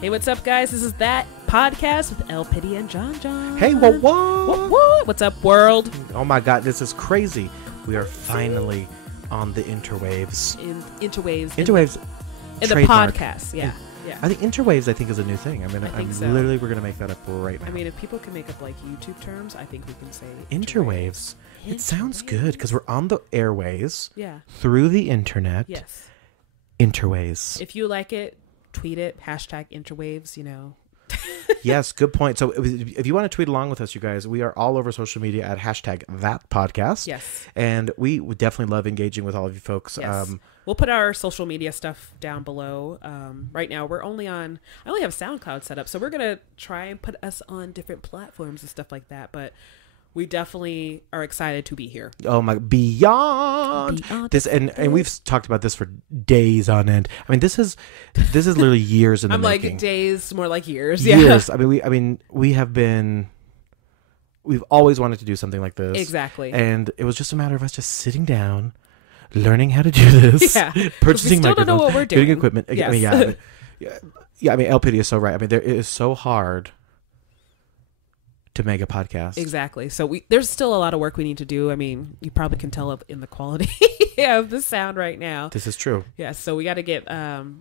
Hey, what's up, guys? This is That Podcast with El Pity and John John. Hey, what? What's up, world? Oh my God, this is crazy. We are finally on the interwaves. Interwaves. In the trademark. podcast, yeah. I think interwaves, I think, is a new thing. I think so. Literally, we're going to make that up right now. I mean, if people can make up, like, YouTube terms, I think we can say Interwaves. It sounds good because we're on the airways. Yeah. Through the internet. Yes. Interwaves. If you like it, tweet it. Hashtag interwaves, you know. Yes, good point. So if you want to tweet along with us, you guys, we are all over social media at hashtag that podcast. Yes. And we would definitely love engaging with all of you folks. Yes. We'll put our social media stuff down below. Right now, I only have SoundCloud set up, so we're going to try and put us on different platforms and stuff like that. But we definitely are excited to be here. Oh my, beyond this, and we've talked about this for days on end. I mean, this is literally years in the making. I'm like days, more like years. Years. Yeah. We've always wanted to do something like this. Exactly. And it was just a matter of us just sitting down, learning how to do this. Yeah. Purchasing we still microphones, don't know what we're doing. getting equipment. Yes. I mean, LPD is so right. I mean, it is so hard to make a podcast. Exactly. So there's still a lot of work we need to do. I mean, you probably can tell in the quality of the sound right now. This is true. Yeah. So we got to get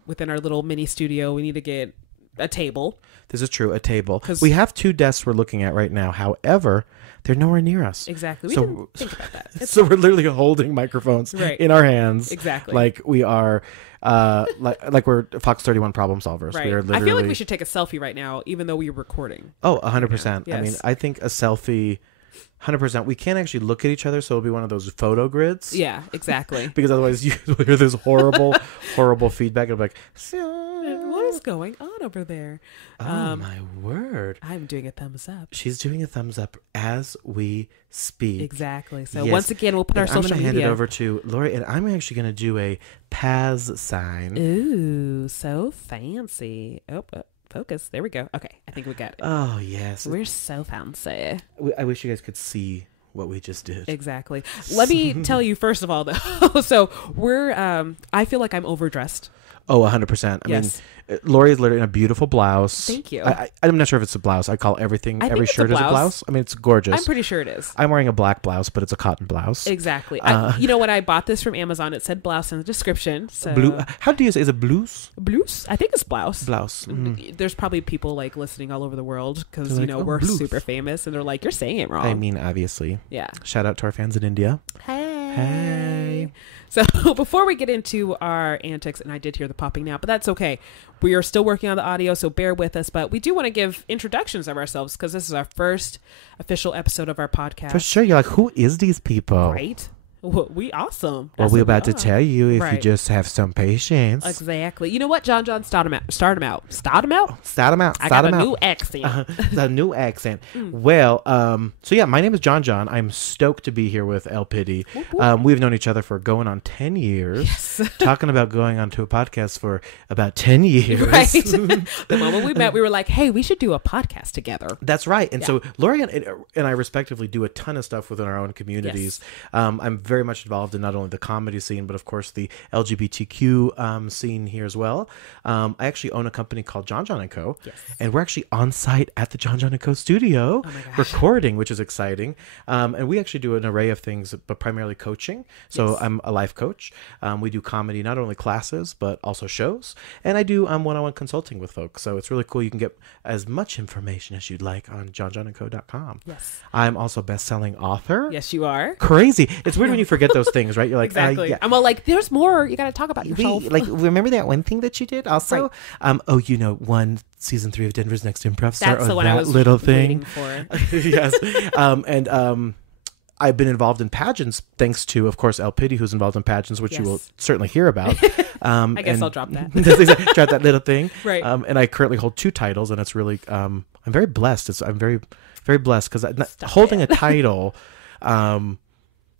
within our little mini studio. We need to get a table. This is true. A table. We have 2 desks we're looking at right now. However, they're nowhere near us. Exactly. We didn't think about that. So we're literally holding microphones in our hands. Exactly. Like we are, like we're Fox 31 problem solvers. Right. We are literally... I feel like we should take a selfie right now, even though we are recording. Oh, 100%. Yes. I mean, I think a selfie, 100%. We can't actually look at each other, so it'll be one of those photo grids. Yeah, exactly. Because otherwise you will hear this horrible feedback. It'll be like, what is going on over there? Oh, my word. I'm doing a thumbs up. She's doing a thumbs up as we speak. Exactly. So once again, we'll put our social media. I'm going to hand it over to Lori, and I'm actually going to do a Paz sign. Ooh, so fancy. Oh, focus. There we go. Okay, I think we got it. Oh, yes. We're so fancy. I wish you guys could see what we just did. Exactly. Let me tell you, first of all, though. So we're, I feel like I'm overdressed. Oh, 100%. I mean, Lori is literally in a beautiful blouse. Thank you. I'm not sure if it's a blouse. I call every shirt is a blouse. I mean, it's gorgeous. I'm pretty sure it is. I'm wearing a black blouse, but it's a cotton blouse. Exactly. When I bought this from Amazon, it said blouse in the description. So blue. How do you say? Is it blouse? Blouse? I think it's blouse. Blouse. Mm-hmm. There's probably people like listening all over the world because like, we're blouse. super famous, and they're like, "You're saying it wrong." I mean, obviously. Yeah. Shout out to our fans in India. Hey. So before we get into our antics, and I did hear the popping now, but that's okay. We are still working on the audio, so bear with us. But we do want to give introductions of ourselves because this is our first official episode of our podcast. For sure. You're like, who is these people? Right? Well, we awesome. Well, we're about to tell you if you just have some patience. Exactly. You know what, John? Start him out. I got a new accent. The new accent. Well, so yeah, my name is John John. I'm stoked to be here with El Pity. We've known each other for going on 10 years. Yes. Talking about going onto a podcast for about 10 years. Right. The moment we met, we were like, hey, we should do a podcast together. That's right. And so Lori and I respectively do a ton of stuff within our own communities. Yes. I'm very much involved in not only the comedy scene, but of course the LGBTQ scene here as well. I actually own a company called John John & Co. Yes. And we're actually on site at the John John & Co. studio recording, which is exciting. And we actually do an array of things, but primarily coaching. So I'm a life coach. We do comedy, not only classes, but also shows. And I do one-on-one consulting with folks. So it's really cool. You can get as much information as you'd like on johnjohnandco.com. Yes. I'm also a best-selling author. Yes, you are. Crazy. It's weird when you forget those things, right? You're like, exactly. I'm all like, there's more. You got to talk about yourself. Remember that one thing that you did also? Right. One season 3 of Denver's Next Improv Star. That's the one that I was little thing. waiting for. Yes. I've been involved in pageants thanks to, of course, El Pity, who's involved in pageants, which you will certainly hear about. I guess I'll drop that. Drop that little thing. Right. And I currently hold 2 titles, and it's really, I'm very blessed. I'm very, very blessed because holding a title,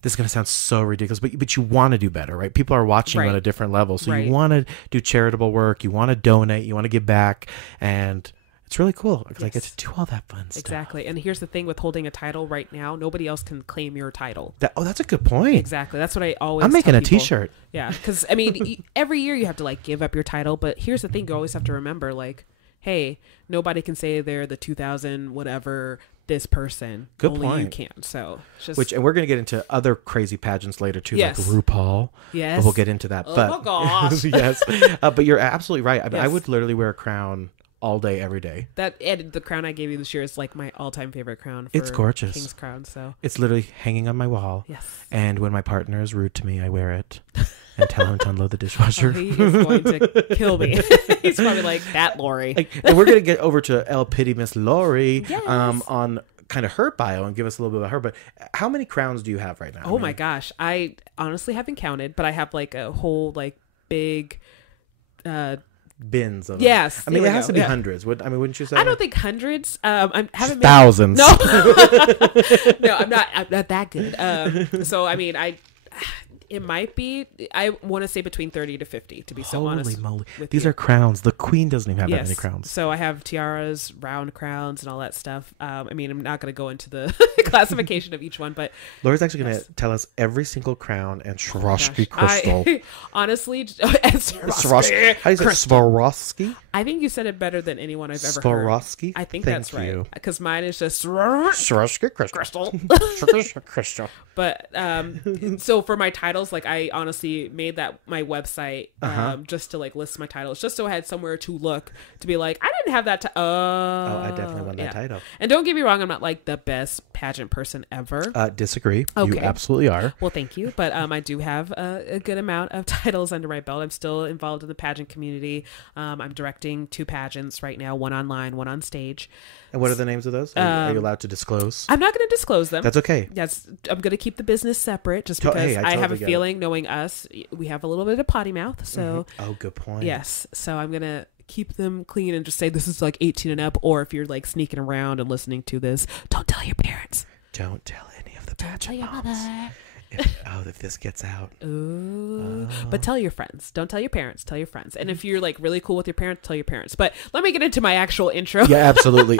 this is going to sound so ridiculous, but you want to do better, right? People are watching you on a different level. So you want to do charitable work. You want to donate. You want to give back. And it's really cool because I get to do all that fun stuff. Exactly. And here's the thing with holding a title right now, nobody else can claim your title. That's a good point. Exactly. That's what I always I'm making tell a people. t-shirt. Yeah. Because, I mean, every year you have to, give up your title. But here's the thing. You always have to remember, hey, nobody can say they're the 2000 whatever this person. Good Only point. you can. So it's just, Which, and we're going to get into other crazy pageants later too, Yes. like RuPaul. yes. But we'll get into that. Oh but my gosh. yes, but you're absolutely right. I mean, I Yes. would literally wear a crown all day, every day. That and the crown I gave you this year is like my all-time favorite crown. For It's gorgeous. King's crown. So It's literally hanging on my wall. yes. And when my partner is rude to me, I wear it and tell him to unload the Oh, dishwasher. he is going to kill me. He's probably like that, Lori. And we're going to get over to El Pity Miss Lori Yes. on kind of her bio and give us a little bit about her. But how many crowns do you have right now? Oh my gosh. I honestly haven't counted, but I have like a whole like big Bins of yes. I mean, there it we has go. to be Yeah. hundreds. Wouldn't you say? I don't think hundreds. I haven't made Thousands. No. No, I'm not that good. So I mean it might be, I want to say between 30 to 50 to be so Holy honest. moly. with These you. are crowns. The queen doesn't even have that Yes. many crowns. So I have tiaras, round crowns, and all that stuff. I mean, I'm not going to go into the classification of each one, but Lori's actually going to Yes. tell us every single crown and Swarovski gosh, crystal. I, honestly, Swarovski. How do you say Swarovski? I think you said it better than anyone I've ever heard. Swarovski? I think Thank that's right. you. Because mine is just Swarovski crystal. crystal. Crystal. But so for my titles, like I honestly made that my website just to like list my titles, just so I had somewhere to look to be like, I didn't have that. Oh, I definitely want that yeah. title. And don't get me wrong, I'm not like the best pageant person ever. Disagree. You Okay. absolutely are. Well, thank you. But I do have a good amount of titles under my belt. I'm still involved in the pageant community. I'm directing 2 pageants right now, one online, one on stage. And what are the names of those? Are you allowed to disclose? I'm not going to disclose them. That's okay. I'm going to keep the business separate just because Hey, I I have totally a get feeling, knowing us, we have a little bit of potty mouth. So Oh, good point. yes. So I'm going to keep them clean and just say this is like 18 and up. Or if you're like sneaking around and listening to this, don't tell your parents. Don't tell any of the Tell pageant your moms. mother. If this gets out. Ooh. But tell your friends. Don't tell your parents. Tell your friends. And if you're like really cool with your parents, tell your parents. But let me get into my actual intro. Yeah, absolutely.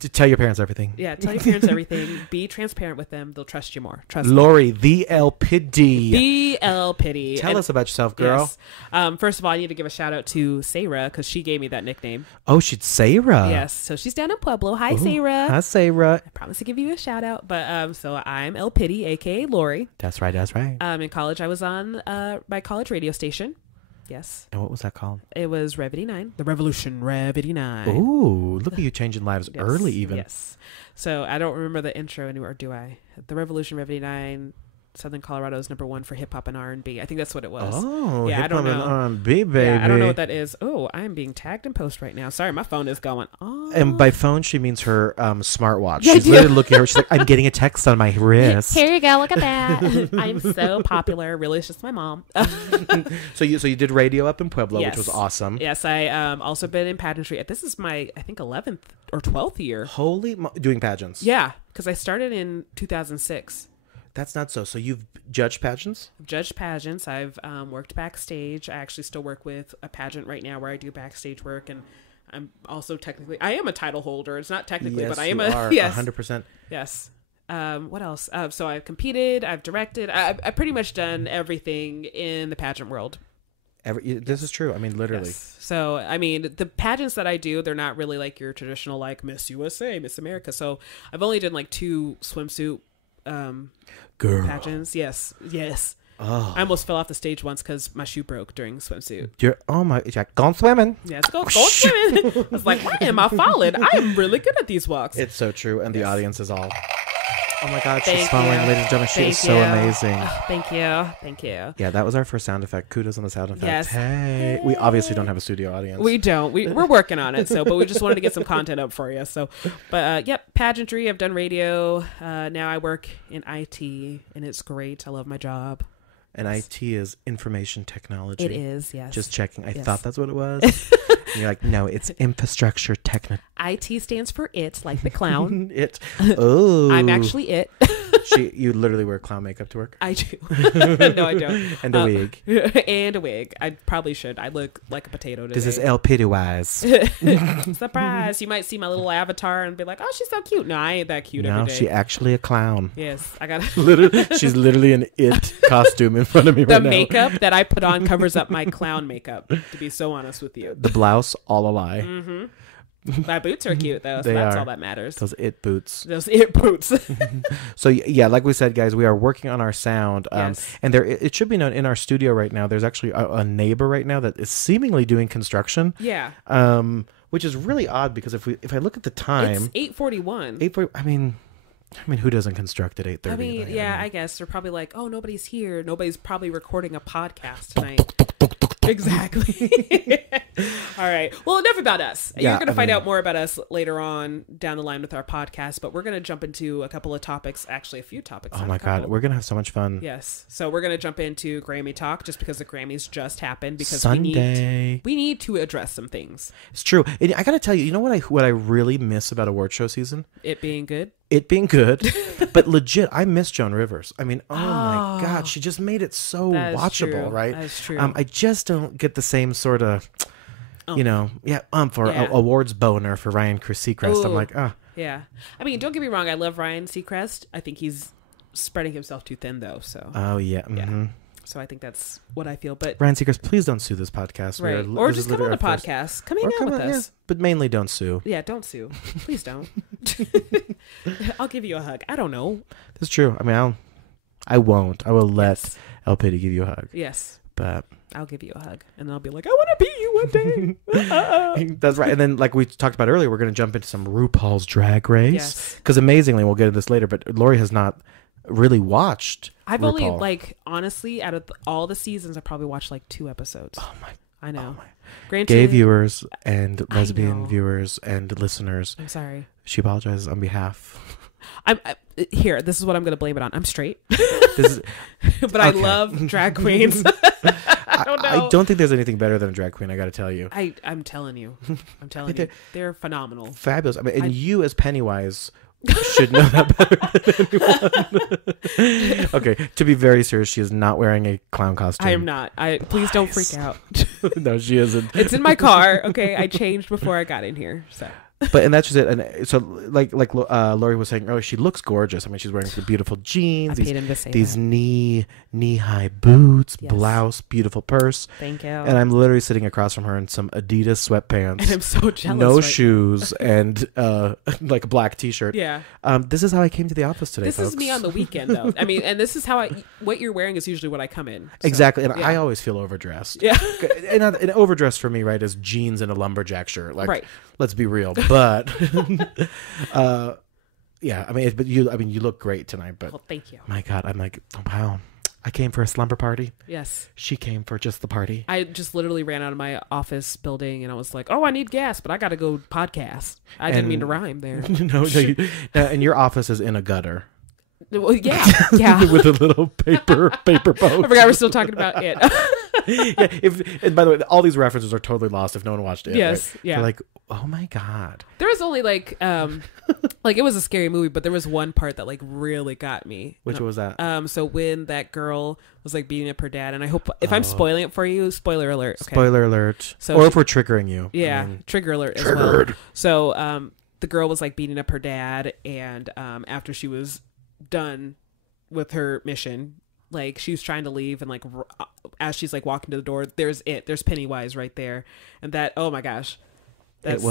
To tell your parents everything. Yeah, tell your parents everything. Be transparent with them. They'll trust you more. Trust me. Lori, the El Pity. The L Pity. Tell us about yourself, girl. Yes. First of all, I need to give a shout out to Sarah because she gave me that nickname. Oh, she's Sarah. Yes. So she's down in Pueblo. Hi, Ooh, Sarah. Hi, Sarah. I promise to give you a shout out. But so I'm El Pity, aka Lori. That's right. That's right. In college, I was on my college radio station. Yes. And what was that called? It was Rev 89. The Revolution Rev 89. Ooh, look at you changing lives Yes, early even. Yes. So I don't remember the intro anymore, do I? The Revolution Rev 89, Southern Colorado is #1 for hip hop and R&B. I think that's what it was. Oh, Yeah, I hip don't hop and know. R&B, baby. Yeah, I don't know what that is. Oh, I am being tagged in post right now. Sorry, my phone is going on. And by phone, she means her smartwatch. Yeah, She's yeah. literally looking at her. She's like, I'm getting a text on my wrist. Here you go. Look at that. I'm so popular. Really, it's just my mom. So you did radio up in Pueblo, Yes. which was awesome. Yes, I also been in pageantry. This is my, I think, 11th or 12th year. Doing pageants. Yeah, because I started in 2006. That's not so. So you've judged pageants? I've judged pageants. I've worked backstage. I actually still work with a pageant right now where I do backstage work, and I'm also technically, I am a title holder. It's not technically, Yes, but I am you a are, yes, 100%. yes. What else? So I've competed. I've directed. I've pretty much done everything in the pageant world. This is true. I mean, literally. Yes. So, I mean, the pageants that I do, they're not really like your traditional like Miss USA, Miss America. So I've only done like 2 swimsuit Girl. pageants. Yes. Oh. I almost fell off the stage once because my shoe broke during swimsuit. You're gone swimming. Yeah, go swimming. I was like, why am I falling? I'm really good at these walks. It's so true. And the audience is all, oh my God, Thank she's falling. you. Ladies and gentlemen, she Thank is so you. amazing. Oh, thank you. Yeah, that was our first sound effect. Kudos on the sound effect. Yes. Hey. We obviously don't have a studio audience. We don't. We're working on it. But we just wanted to get some content up for you. So, but yep, pageantry. I've done radio. Now I work in IT, and it's great. I love my job. And IT is information technology. It is, yes. Just checking. I Yes. thought that's what it was. And you're like, no, it's infrastructure technology. IT stands for it, like the clown. Oh. I'm actually it. You literally wear clown makeup to work? I do. No, I don't. And a wig. And a wig. I probably should. I look like a potato today. This is El Pennywise. Surprise. You might see my little avatar and be like, oh, she's so cute. No, I ain't that cute every No, day. she actually a clown. Yes. I got She's literally an It costume in front of me right now. The makeup that I put on covers up my clown makeup, to be so honest with you. The blouse, all a lie. Mm-hmm. My boots are cute, though, so They that's are. all that matters. Those It boots. Those It boots. So yeah, like we said, guys, we are working on our sound. Yes. And it should be known in our studio right now, there's actually a neighbor right now that is seemingly doing construction. Yeah. Which is really odd because if I look at the time, It's 8:41. 8:40. I mean, who doesn't construct at 8:30? I mean, yeah, I guess they're probably like, oh, nobody's here. Nobody's probably recording a podcast tonight. Exactly. All right. Well, enough about us. Yeah, You're going to find out more about us later on down the line with our podcast, but we're going to jump into a couple of topics, actually a few topics. Oh my God, we're going to have so much fun. Yes. So we're going to jump into Grammy talk just because the Grammys just happened because Sunday. we need to address some things. It's true. And I got to tell you, you know what I really miss about award show season? It being good. It being good, but legit, I miss Joan Rivers. I mean, oh my God, she just made it so watchable, true. right? That's true. I just don't get the same sort of, for awards boner for Ryan Seacrest. I'm like, Yeah. I mean, don't get me wrong. I love Ryan Seacrest. I think he's spreading himself too thin, though. So. Oh yeah. Mm-hmm. Yeah. So I think that's what I feel. But Ryan Seacrest, please don't sue this podcast. Right. Or just come on the podcast. Come hang out with us. Yeah, but mainly don't sue. Yeah, don't sue. Please don't. I'll give you a hug. I don't know. That's true. I mean, I won't. I will let El Pity give you a hug. Yes. But I'll give you a hug. And I'll be like, I want to be you one day. That's right. And then, like we talked about earlier, we're going to jump into some RuPaul's Drag Race. Yes. Because amazingly, we'll get into this later, but Lori has not really watched I've RuPaul. only, honestly, out of all the seasons, I probably watched 2 episodes. Oh my. I know. Oh my. Granted, Gay viewers and lesbian viewers and listeners. I'm sorry. She apologizes on behalf. Here, this is what I'm going to blame it on. I'm straight. But I love drag queens. I don't know. I don't think there's anything better than a drag queen, I got to tell you. I'm telling you. I'm telling you. They're phenomenal. Fabulous. I mean, and you as Pennywise should know that better than anyone. Okay, to be very serious, she is not wearing a clown costume. I am not. Please don't freak out. No, she isn't. It's in my car. Okay, I changed before I got in here. So. And that's just it. And so, like Lori was saying earlier, she looks gorgeous. I mean, she's wearing some beautiful jeans, these knee high boots, blouse, beautiful purse. Thank you. And I'm literally sitting across from her in some Adidas sweatpants. And I'm so jealous. No shoes and like a black T-shirt. Yeah. This is how I came to the office today. This folks. is me on the weekend, though. I mean, and this is how what you're wearing is usually what I come in. So, exactly, and I always feel overdressed. Yeah. and overdressed for me, right, is jeans and a lumberjack shirt. Like, right. Let's be real. But yeah, I mean, you look great tonight. But well, thank you. My God, I'm like, oh, wow. I came for a slumber party. Yes. She came for just the party. I just literally ran out of my office building and I was like, oh, I need gas, but I got to go podcast. I didn't mean to rhyme there. No, and your office is in a gutter. Well, yeah. With a little paper boat. I forgot we're still talking about it. Yeah, and by the way, all these references are totally lost if no one watched it. Yes, right? yeah. They're like, oh my God. There was only like it was a scary movie, but there was one part that like really got me. Which was that? So when that girl was like beating up her dad, and I hope if I'm spoiling it for you, spoiler alert. Okay. Spoiler alert. So or if we're triggering you. Yeah, I mean, trigger alert triggered. as well. So the girl was like beating up her dad, and after she was done with her mission, like she was trying to leave, and like as she's like walking to the door, there's Pennywise right there, and that, oh my gosh, that's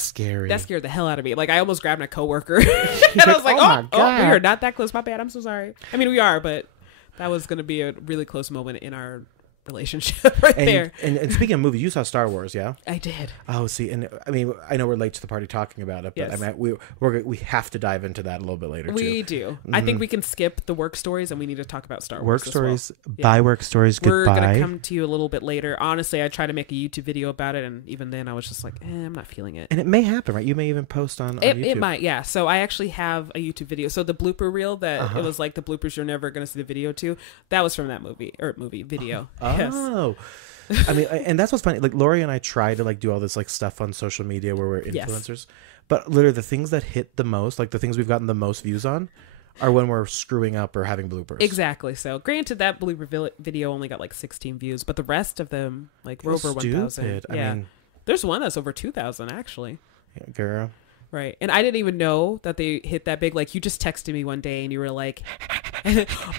scary. That scared the hell out of me. Like I almost grabbed my coworker and I was like, oh, we are not that close. My bad. I'm so sorry. I mean, we are, but that was going to be a really close moment in our relationship there. And speaking of movies, you saw Star Wars, yeah? I did. Oh, see, and I mean, I know we're late to the party talking about it, but yes. I mean, we have to dive into that a little bit later. We do. I think we can skip the work stories and we need to talk about Star Wars. Work stories, well. work stories. Goodbye. We're gonna come to you a little bit later. Honestly, I tried to make a YouTube video about it, and even then, I was just like, I'm not feeling it. And it may happen, right? You may even post on YouTube. It might, yeah. So I actually have a YouTube video. So the blooper reel that it was like the bloopers you're never gonna see the video to. That was from that video. Oh. Yes. I mean, and that's what's funny. Like Lori and I try to like do all this like stuff on social media where we're influencers, but literally the things that hit the most, like the things we've gotten the most views on, Or when we're screwing up or having bloopers. Exactly. So granted, that blooper video only got like 16 views, but the rest of them like were over 1,000. Yeah. I mean, there's one that's over 2,000 actually. Yeah, girl. Right. And I didn't even know that they hit that big. Like, you just texted me one day and you were like,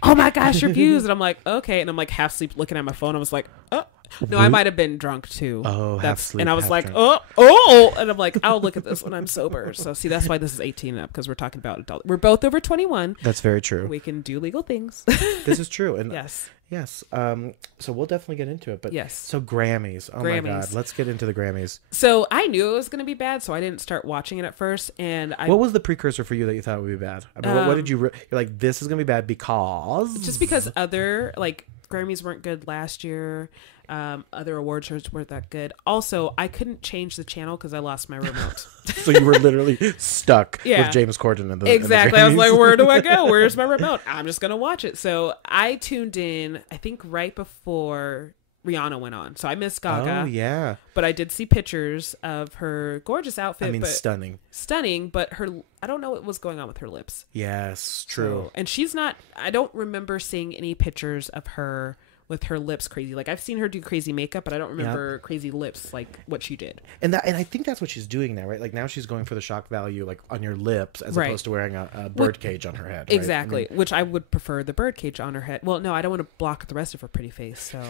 oh my gosh, your views. And I'm like, okay. And I'm like half asleep looking at my phone. I was like, oh. No, I might have been drunk too. Oh, half sleep. And I was like, drunk. oh. And I'm like, I'll look at this when I'm sober. So see, that's why this is 18 and up, because we're talking about adult. We're both over 21. That's very true. We can do legal things. This is true. And yes. Yes. So we'll definitely get into it. But yes. So Grammys. Oh my God. Let's get into the Grammys. So I knew it was going to be bad, so I didn't start watching it at first. And what was the precursor for you that you thought would be bad? I mean, what did you're like, this is going to be bad because? Just because other like Grammys weren't good last year. Other award shows weren't that good. Also, I couldn't change the channel because I lost my remote. So you were literally stuck with James Corden. Exactly. I was like, where do I go? Where's my remote? I'm just going to watch it. So I tuned in, I think right before Rihanna went on. So I missed Gaga. Oh, yeah. But I did see pictures of her gorgeous outfit. I mean, stunning. Stunning, but I don't know what was going on with her lips. Yes, true. So, and she's not, I don't remember seeing any pictures of her with her lips crazy. Like, I've seen her do crazy makeup, but I don't remember crazy lips like what she did. And I think that's what she's doing now, right? Like, now she's going for the shock value, like on your lips, as opposed to wearing a bird cage on her head. Right? Exactly. I mean, which I would prefer the bird cage on her head. Well, no, I don't want to block the rest of her pretty face, so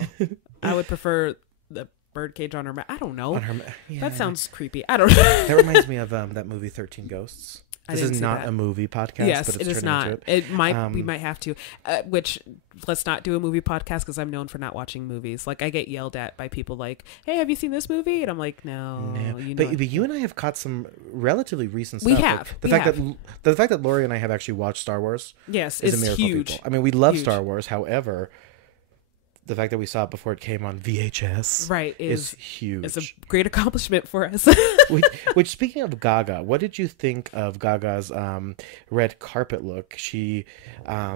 I would prefer the bird cage on her mouth. I don't know. That sounds creepy. I don't know. That reminds me of that movie 13 Ghosts. This is not a movie podcast. Yes, but it's it is not. It might. We might have to. Which, let's not do a movie podcast because I'm known for not watching movies. Like, I get yelled at by people like, "Hey, have you seen this movie?" And I'm like, "No." You know. But you and I have caught some relatively recent stuff. We have. The fact that Lori and I have actually watched Star Wars. Yes, is a miracle. Huge. People. I mean, we love Star Wars. However, the fact that we saw it before it came on VHS, is huge. It's a great accomplishment for us. which, speaking of Gaga, what did you think of Gaga's red carpet look? She, I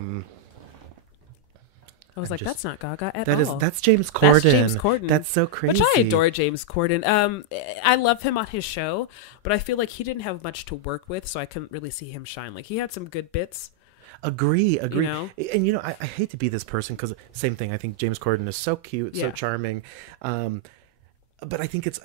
was like, that's not Gaga at all. That's James Corden. That's James Corden. That's so crazy. Which I adore James Corden. I love him on his show, but I feel like he didn't have much to work with, so I couldn't really see him shine. Like, he had some good bits. Agree. You know? And I hate to be this person because same thing. I think James Corden is so cute, so charming, but I think it's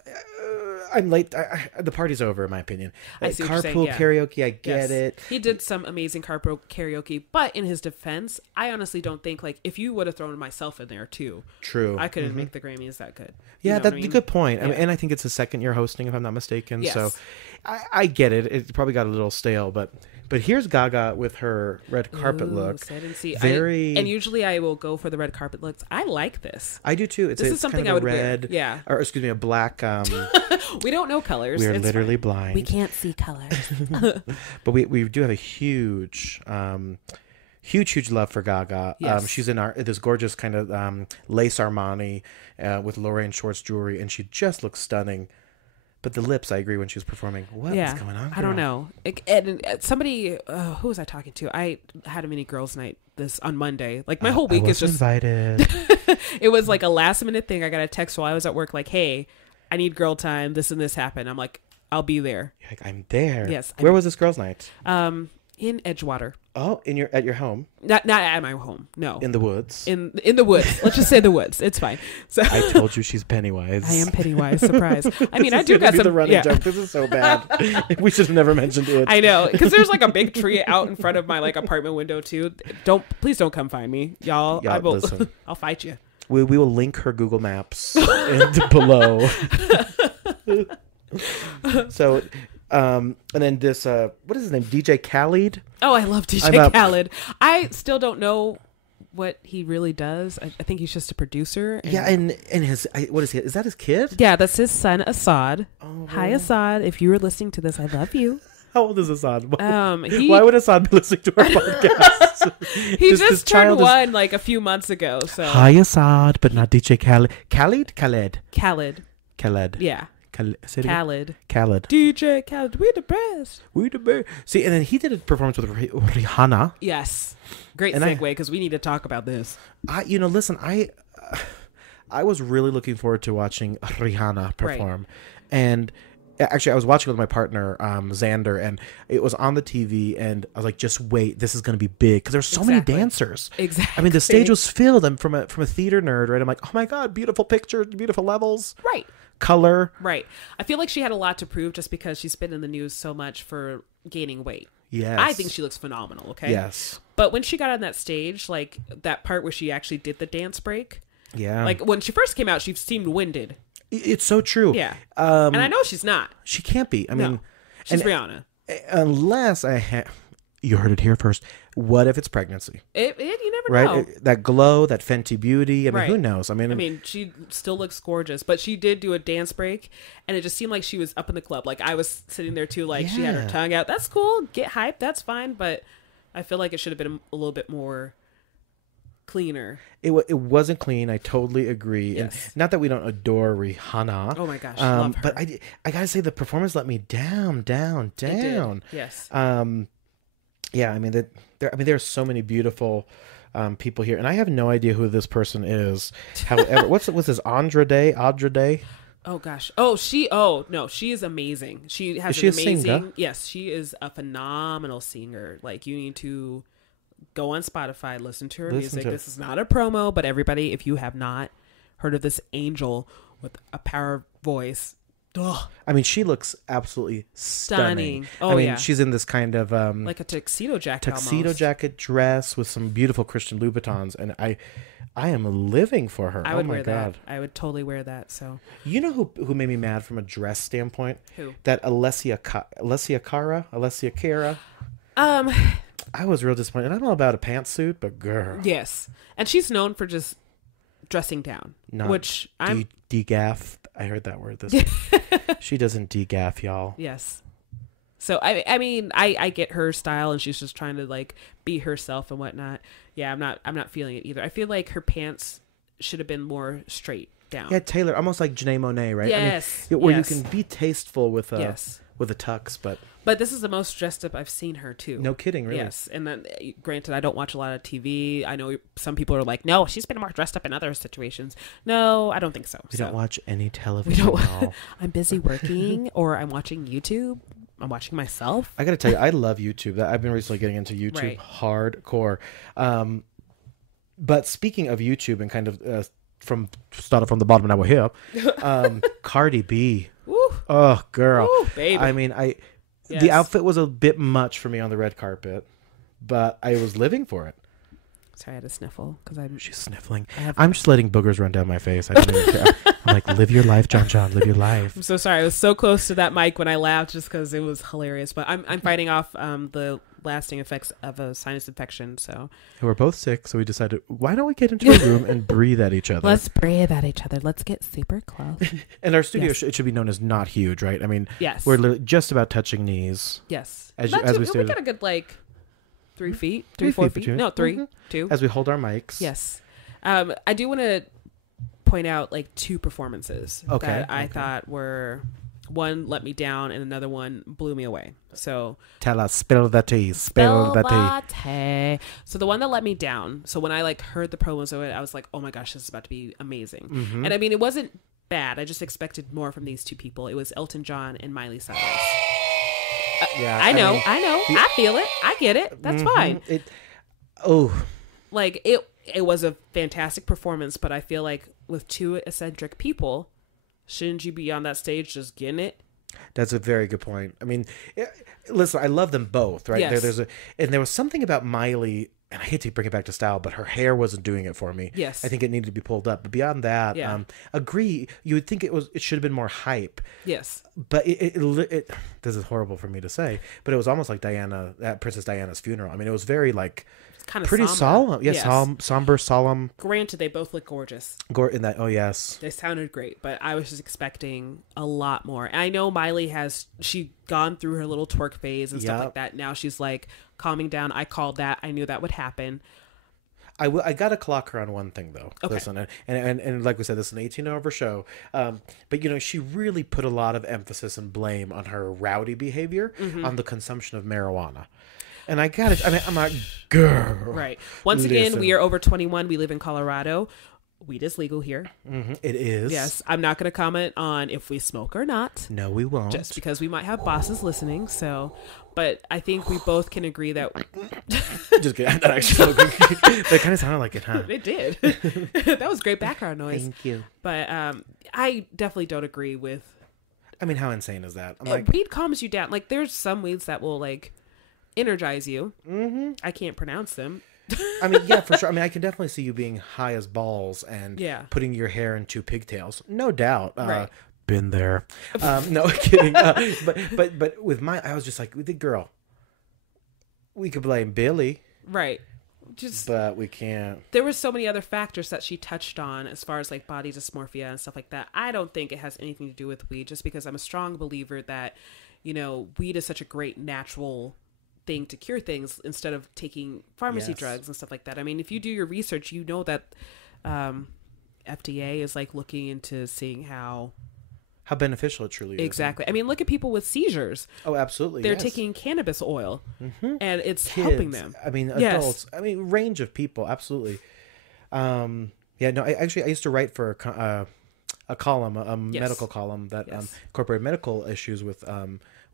I'm late. The party's over, in my opinion. I see carpool karaoke. I get it. He did some amazing carpool karaoke, but in his defense, I honestly don't think, like, if you would have thrown myself in there too, true, I couldn't make the Grammys that good. Yeah, that's a good point. I mean, and I think it's the second year hosting, if I'm not mistaken. Yes. So I get it. It probably got a little stale, but here's Gaga with her red carpet look. So I didn't see. And usually I will go for the red carpet looks. I like this. I do too. This is something kind of I would wear. Yeah. Or excuse me, a black. We don't know colors. We are literally blind. We can't see colors. But we do have a huge love for Gaga. Yes. She's in this gorgeous kind of lace Armani with Lorraine Schwartz jewelry, and she just looks stunning. But the lips, I agree, when she was performing. What is going on, girl? I don't know. And somebody, who was I talking to? I had a mini girls' night on Monday. Like, my whole week is just invited. It was like a last minute thing. I got a text while I was at work, like, "Hey, I need girl time. This and this happened." I'm like, "I'll be there." You're like, I'm there. Yes. Where was this girls' night? In Edgewater. Oh, at your home? Not at my home. No. In the woods. In the woods. Let's just say the woods. It's fine. So I told you she's Pennywise. I am Pennywise. Surprise. I mean, I do got some. The running joke. This is so bad. We should have never mentioned it. I know, because there's like a big tree out in front of my like apartment window too. Please don't come find me, y'all. Listen. I'll fight you. We will link her Google Maps below. So. And then this, what is his name? DJ Khaled? Oh, I love DJ Khaled. I still don't know what he really does. I think he's just a producer. And his, what is he? Is that his kid? Yeah, that's his son, Assad. Oh. Hi, Assad. If you were listening to this, I love you. How old is Assad? Why would Assad be listening to our podcast? He just turned one like a few months ago. So hi, Assad, but not DJ Khaled. Khaled. Yeah. Khaled. DJ Khaled. We the best. See, and then he did a performance with Rihanna. Yes. Great segue, because we need to talk about this. Listen, I was really looking forward to watching Rihanna perform. Right. And Actually, I was watching with my partner, Xander, and it was on the TV, and I was like, "Just wait, this is going to be big," because there's so many dancers. Exactly. I mean, the stage was filled. I'm from a theater nerd, right? I'm like, "Oh my god, beautiful pictures, beautiful levels, Right. color." Right. I feel like she had a lot to prove just because she's been in the news so much for gaining weight. Yes, I think she looks phenomenal. Okay. Yes, but when she got on that stage, like that part where she actually did the dance break, yeah, like when she first came out, she seemed winded. it's so true. Yeah, and I know she's not. She can't be. I mean, she's Rihanna. Unless you heard it here first. What if it's pregnancy? You never know. That glow, that Fenty beauty. I mean, who knows? I mean, she still looks gorgeous, but she did do a dance break, and it just seemed like she was up in the club. Like I was sitting there too, like she had her tongue out. That's cool. Get hyped. That's fine. But I feel like it should have been a little bit more cleaner. It wasn't clean. I totally agree. Yes. And not that we don't adore Rihanna. Oh my gosh, love her. But I gotta say the performance let me down. It did. Yes. Yeah. I mean there's so many beautiful people here, and I have no idea who this person is. However, what's this Audra Day? Oh gosh. She is amazing. She has an amazing. Singer? Yes, she is a phenomenal singer. Like you need to go on Spotify, listen to her music. This is not a promo, but everybody, if you have not heard of this angel with a power voice, I mean, she looks absolutely stunning. Oh, I mean, she's in this kind of like a tuxedo jacket dress with some beautiful Christian Louboutins, and I am living for her. I would wear that. I would totally wear that. So you know who made me mad from a dress standpoint? Who? That Alessia Cara. I was real disappointed. I don't know about a pantsuit, but girl. Yes, and she's known for just dressing down, which I'm degaff. I heard that word. She doesn't degaff, y'all. Yes. So I mean I get her style, and she's just trying to like be herself and whatnot. Yeah, I'm not feeling it either. I feel like her pants should have been more straight down. Yeah, Taylor, almost like Janae Monáe, right? Yes. I mean, where you can be tasteful with a tux, but this is the most dressed up I've seen her too. No kidding, really. Yes, and then granted, I don't watch a lot of TV. I know some people are like, no, she's been more dressed up in other situations. No, I don't think so. We don't watch any television at all. I'm busy working, or I'm watching YouTube. I'm watching myself. I got to tell you, I love YouTube. I've been recently getting into YouTube hardcore. But speaking of YouTube and kind of started from the bottom, now we're here. Cardi B. Woo. Oh, girl. Woo, baby. I mean, the outfit was a bit much for me on the red carpet, but I was living for it. Sorry, I had to sniffle because She's sniffling. I'm just letting boogers run down my face. I don't even care. I'm like, live your life, John. Live your life. I'm so sorry. I was so close to that mic when I laughed just because it was hilarious. But I'm fighting off the lasting effects of a sinus infection. So we're both sick, so we decided, why don't we get into a room and breathe at each other? Let's breathe at each other. Let's get super close. And our studio, it should be known as not huge, right? I mean, yes, we're literally just about touching knees. Yes, as we we got a good 3 feet, 4 feet. No, 3, 2. As we hold our mics. Yes. I do want to point out 2 performances that I thought were, one let me down and another one blew me away. So tell us, spill the tea. Spill the tea. So the one that let me down. So when I heard the promos of it, I was like, oh my gosh, this is about to be amazing. Mm-hmm. And I mean, it wasn't bad. I just expected more from these 2 people. It was Elton John and Miley Cyrus. Yeah, I know. I feel it. I get it. That's fine. It was a fantastic performance, but I feel like with 2 eccentric people, shouldn't you be on that stage just getting it? That's a very good point. I mean, listen, I love them both, right? Yes. There was something about Miley, and I hate to bring it back to style, but her hair wasn't doing it for me. Yes. I think it needed to be pulled up. But beyond that, agree. You would think it should have been more hype. Yes. But it this is horrible for me to say, but it was almost like Princess Diana's funeral. I mean, it was very kind of pretty solemn. Yes. Somber, solemn. Granted, they both look gorgeous. In that, yes. They sounded great, but I was just expecting a lot more. And I know Miley she gone through her little twerk phase and stuff like that. Now she's calming down. I called that. I knew that would happen. I got to clock her on one thing, though. Okay. Listen, and like we said, this is an 18-over show. But, she really put a lot of emphasis and blame on her rowdy behavior, on the consumption of marijuana. And I'm like, girl. Right. Once again, we are over 21. We live in Colorado. weed is legal here. It is. Yes. I'm not going to comment on if we smoke or not. No, we won't. Just because we might have bosses listening. So, but I think we both can agree that. Just kidding. I'm not actually smoking. That kind of sounded like it, huh? It did. That was great background noise. Thank you. But I definitely don't agree with. I mean, how insane is that? I'm like, weed calms you down. Like, there's some weeds that will like energize you. I can't pronounce them. I mean, yeah, for sure. I mean, I can definitely see you being high as balls and putting your hair into pigtails. No doubt. Right. Been there. No kidding. But with I was just like, with the girl, we could blame Billy. Right. But we can't. There were so many other factors that she touched on as far as like body dysmorphia and stuff like that. I don't think it has anything to do with weed, just because I'm a strong believer that, weed is such a great natural thing to cure things instead of taking pharmacy drugs and stuff like that. I mean, if you do your research, you know that FDA is like looking into seeing how beneficial it truly is. Exactly. I mean, look at people with seizures. Oh, absolutely. They're taking cannabis oil and it's helping them. I mean, adults. I mean, range of people. Absolutely. Yeah, no, I used to write for a column, a medical column that incorporated medical issues with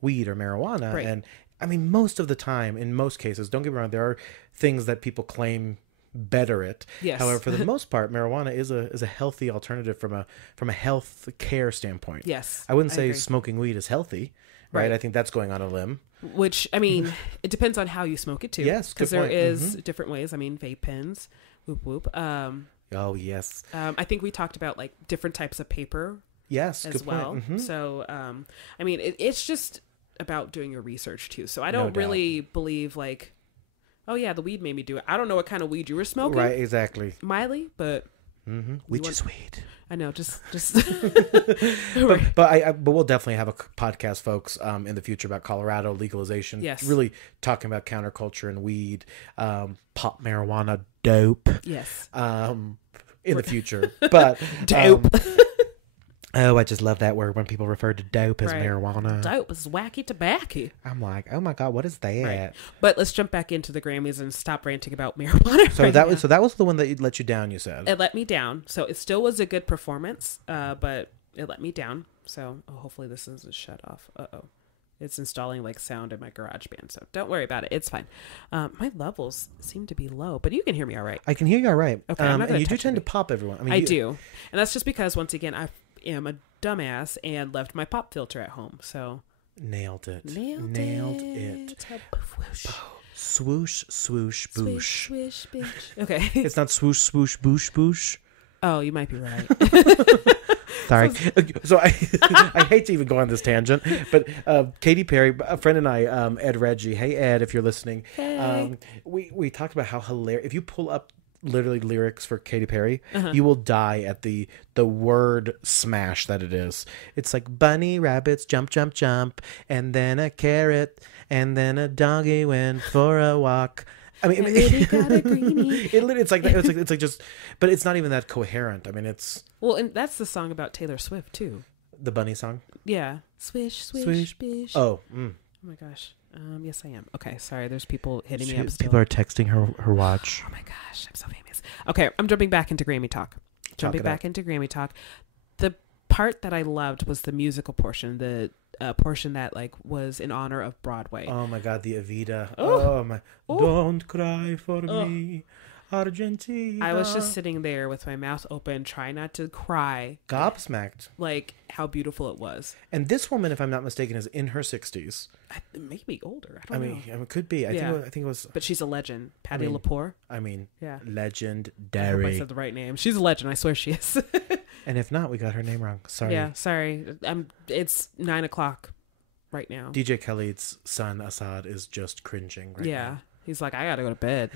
weed or marijuana. Right. And I mean, most of the time, in most cases, don't get me wrong, there are things that people claim better it. Yes. However, for the most part, marijuana is a healthy alternative from a health care standpoint. Yes. I wouldn't say agree. Smoking weed is healthy, right? I think that's going on a limb. Which, I mean, it depends on how you smoke it too. Yes, because there is different ways. I mean, vape pens, whoop whoop. Oh yes. I think we talked about like different types of paper. Yes, as well. So, I mean, it's just about doing your research too. So I don't really believe like, oh yeah, the weed made me do it. I don't know what kind of weed you were smoking. Right, exactly. Miley, but which is weed. I know, just. but we'll definitely have a podcast, folks, in the future about Colorado legalization. Yes, really talking about counterculture and weed, pop marijuana, dope. Yes, in the future, but dope. Oh, I just love that word when people refer to dope as marijuana. Dope is wacky tobacco. I'm like, oh my God, what is that? Right. But let's jump back into the Grammys and stop ranting about marijuana. So that was the one that let you down, you said. It let me down. So it still was a good performance, but it let me down. So hopefully this isn't shut off. It's installing like sound in my GarageBand, so don't worry about it. It's fine. My levels seem to be low, but you can hear me all right. I can hear you all right. Okay, and you do tend to pop everyone. I do, and that's just because once again I am a dumbass and left my pop filter at home. So nailed it. Whoosh. Swoosh, swoosh, boosh. Swish, bitch. Okay. It's not swoosh, swoosh, boosh, boosh. Oh, you might be right. Sorry. So I hate to even go on this tangent, but Katy Perry, a friend and I, Ed Reggie. Hey, Ed, if you're listening. Hey. We talked about how hilarious. If you pull up literally lyrics for Katy Perry, you will die at the word smash that it is. It's like bunny rabbits jump jump jump, and then a carrot, and then a doggy went for a walk. I mean, got a greenie. It's like just, but it's not even that coherent. I mean, it's and that's the song about Taylor Swift too. The bunny song. Yeah, swish swish bish. Oh my gosh. Yes, I am. Okay, sorry. There's people hitting me up still. People are texting her watch. Oh my gosh, I'm so famous. Okay, I'm jumping back into Grammy talk. The part that I loved was the musical portion, the portion that like was in honor of Broadway. Oh my God, the Evita. Oh my! Don't cry for me, Argentina. I was just sitting there with my mouth open, trying not to cry. Gobsmacked. Like how beautiful it was. And this woman, if I'm not mistaken, is in her 60s. Maybe older. I don't know. I mean, it could be. I think it was. But she's a legend. Patti LuPore. I mean, yeah, legendary. I hope I said the right name. She's a legend. I swear she is. And if not, we got her name wrong. Sorry. Yeah, sorry. It's 9:00 right now. DJ Khaled's son Assad is just cringing right now. Yeah, he's like, I gotta go to bed.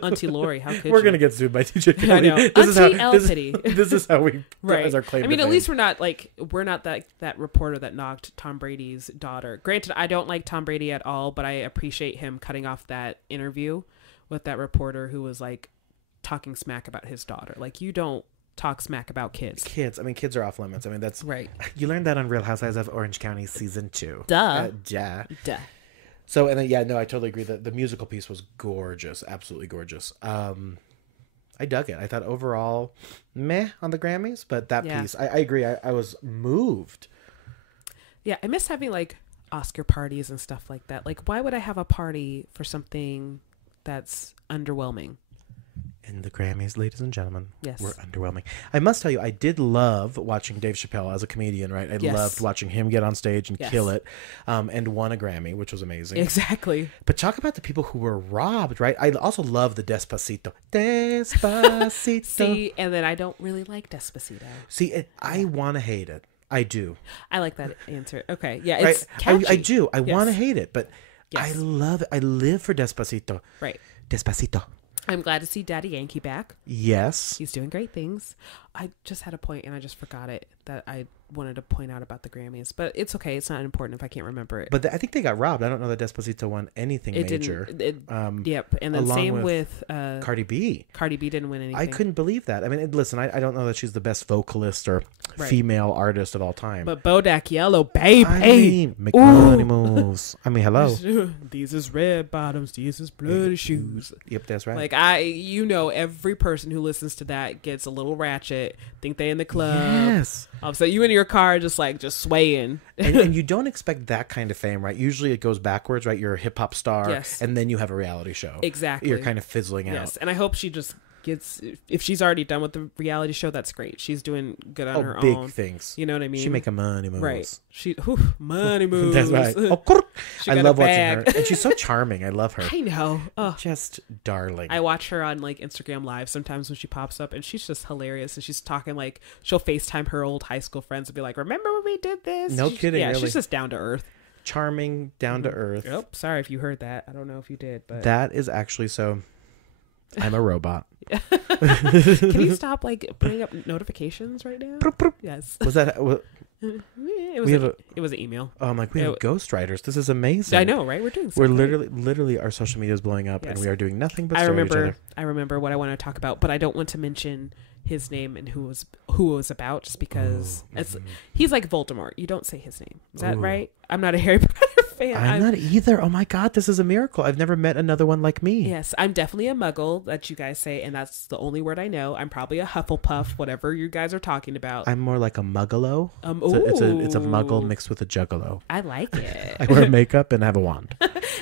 Auntie Lori, how could we're you? gonna get sued by DJ Khaled. I know. This is how we as our claim. I mean, at least we're not that reporter that knocked Tom Brady's daughter. Granted, I don't like Tom Brady at all, but I appreciate him cutting off that interview with that reporter who was like talking smack about his daughter. Like, you don't talk smack about kids. I mean, kids are off limits. I mean, that's right. You learned that on Real Housewives of Orange County season 2. Duh. So, and then, I totally agree that the musical piece was gorgeous. Absolutely gorgeous. I dug it. I thought overall, meh on the Grammys, but that Yeah. piece, I agree. I was moved. Yeah, I miss having like Oscar parties and stuff like that. Like, why would I have a party for something that's underwhelming? And the Grammys, ladies and gentlemen, Yes. were underwhelming. I must tell you, I did love watching Dave Chappelle as a comedian, right? I Yes. loved watching him get on stage and Yes. kill it, and won a Grammy, which was amazing. Exactly. But talk about the people who were robbed, right? I also love the Despacito. Despacito. See, and then I don't really like Despacito. See, I want to hate it. I do. I like that answer. Okay. Yeah, Right? it's catchy. I do. I Yes. want to hate it, but Yes. I love it. I live for Despacito. Right. Despacito. I'm glad to see Daddy Yankee back. Yes. He's doing great things. I just had a point and I just forgot it that I wanted to point out about the Grammys, but it's okay. It's not important if I can't remember it. But I think they got robbed. I don't know that Despacito won anything it major. didn't. Yep. And then along same with with Cardi B. Cardi B didn't win anything. I couldn't believe that. I mean, listen, I don't know that she's the best vocalist or Right. female artist of all time. But Bodak Yellow, baby. I mean, make money moves. I mean, hello. These is red bottoms. These is bloody shoes. Yep, that's right. Like every person who listens to that gets a little ratchet. Think they in the club. yes. So you in your car just swaying. and you don't expect that kind of fame, right? Usually it goes backwards, right? You're a hip hop star, Yes. and then you have a reality show. Exactly. You're kind of fizzling out. Yes, and I hope she just gets. If she's already done with the reality show, that's great. She's doing good on her big own. things. You know what I mean? She make a money moves. right. She money moves. That's right. She I got love a watching bag. her, and she's so charming. I love her. I know. Oh. Just darling. I watch her on like Instagram Live sometimes when she pops up, and she's just hilarious. And she's talking like she'll FaceTime her old high school friends and be like, "Remember when we did this?" No kidding, Yeah, really. she's just down to earth. Charming, down to earth. Oh, sorry if you heard that. I don't know if you did, but That is actually so. I'm a robot. can you stop like putting up notifications right now? Yes. Was that? It was an email. Oh, I'm like, we have ghostwriters. This is amazing. I know, right? We're doing. We're something. literally, our social media is blowing up, and Yes. we are doing nothing but I stare at each other. remember what I want to talk about, but I don't want to mention his name and who it was about, just because he's like Voldemort. You don't say his name. Is that Ooh. right? I'm not a Harry Potter fan. I'm not either. Oh my God, this is a miracle. I've never met another one like me. Yes, I'm definitely a Muggle that you guys say, and that's the only word I know. I'm probably a Hufflepuff, whatever you guys are talking about. I'm more like a muggalo. It's a muggle mixed with a juggalo. I like it. I wear makeup and have a wand.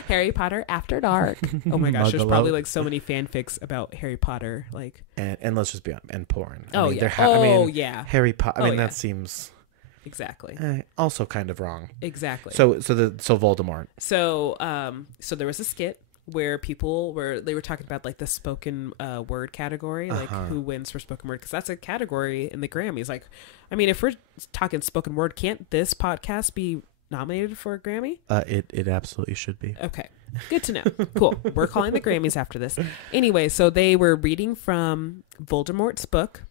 Harry Potter After Dark. Oh my gosh, there's Muggalo. probably like so many fanfics about Harry Potter. Like, And let's just be honest, and porn. oh mean, yeah, yeah, Harry Potter. I mean, yeah. that seems exactly, also kind of wrong. exactly. So Voldemort. So there was a skit where they were talking about like the spoken word category, like who wins for spoken word, because that's a category in the Grammys. Like, I mean, if we're talking spoken word, can't this podcast be nominated for a Grammy? It absolutely should be. Okay, good to know. Cool. We're calling the Grammys after this. Anyway, so they were reading from Voldemort's book.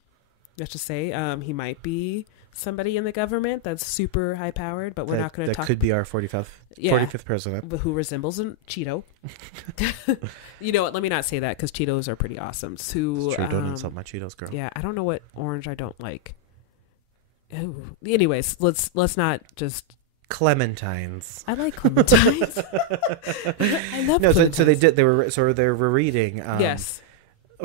Let's just say he might be somebody in the government that's super high powered, but we're not going to talk. That could be our 45th president. Who resembles a Cheeto. You know what? Let me not say that, because Cheetos are pretty awesome. It's true. Don't insult my Cheetos, girl. Yeah, I don't know what orange I don't like. Ooh. Anyways, let's not just. Clementines. I like clementines. I love clementines. So they were reading yes,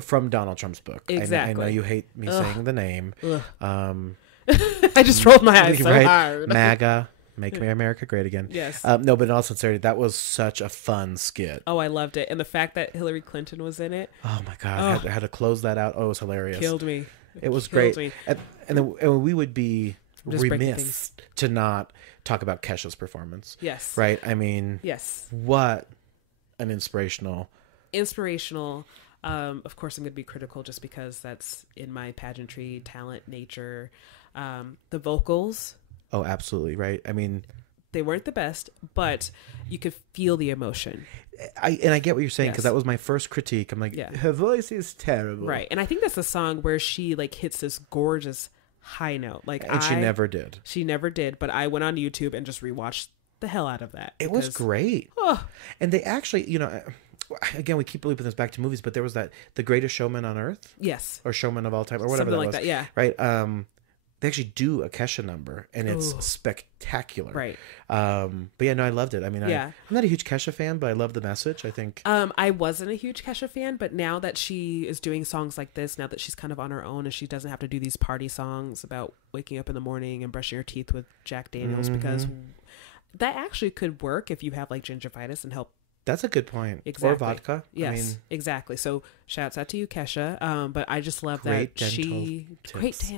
from Donald Trump's book. Exactly. I know you hate me saying the name. I just rolled my eyes so right? hard. MAGA, Make America Great Again. Yes. No, but in all sincerity, that was such a fun skit. Oh, I loved it, and the fact that Hillary Clinton was in it. Oh my God, I had to close that out. Oh, it was hilarious. Killed me. It was Killed great. me. And we would be Just breaking remiss to not talk about Kesha's performance. Yes. Right? I mean, Yes. what an inspirational. Of course, I'm going to be critical just because that's in my pageantry talent nature. The vocals. Oh, absolutely. Right. I mean, they weren't the best, but you could feel the emotion. I get what you're saying, because Yes. that was my first critique. I'm like, her voice is terrible. Right. And I think that's the song where she like hits this gorgeous high note. She never did. She never did. But I went on YouTube and just rewatched the hell out of that. It was great. Oh. And they actually, again, we keep looping this back to movies, but there was The Greatest Showman on Earth. Yes. Or Showman of All Time, or whatever Something that like was. that, yeah. Right. they actually do a Kesha number, and it's spectacular. Right. But yeah, no, I loved it. I mean, I'm not a huge Kesha fan, but I love the message. I think. I wasn't a huge Kesha fan, but now that she is doing songs like this, now that she's kind of on her own and she doesn't have to do these party songs about waking up in the morning and brushing your teeth with Jack Daniels, because that actually could work if you have like gingivitis and help. That's a good point. Exactly. Or vodka. Yes, I mean, exactly. So shouts out to you, Kesha. But I just love great that tips.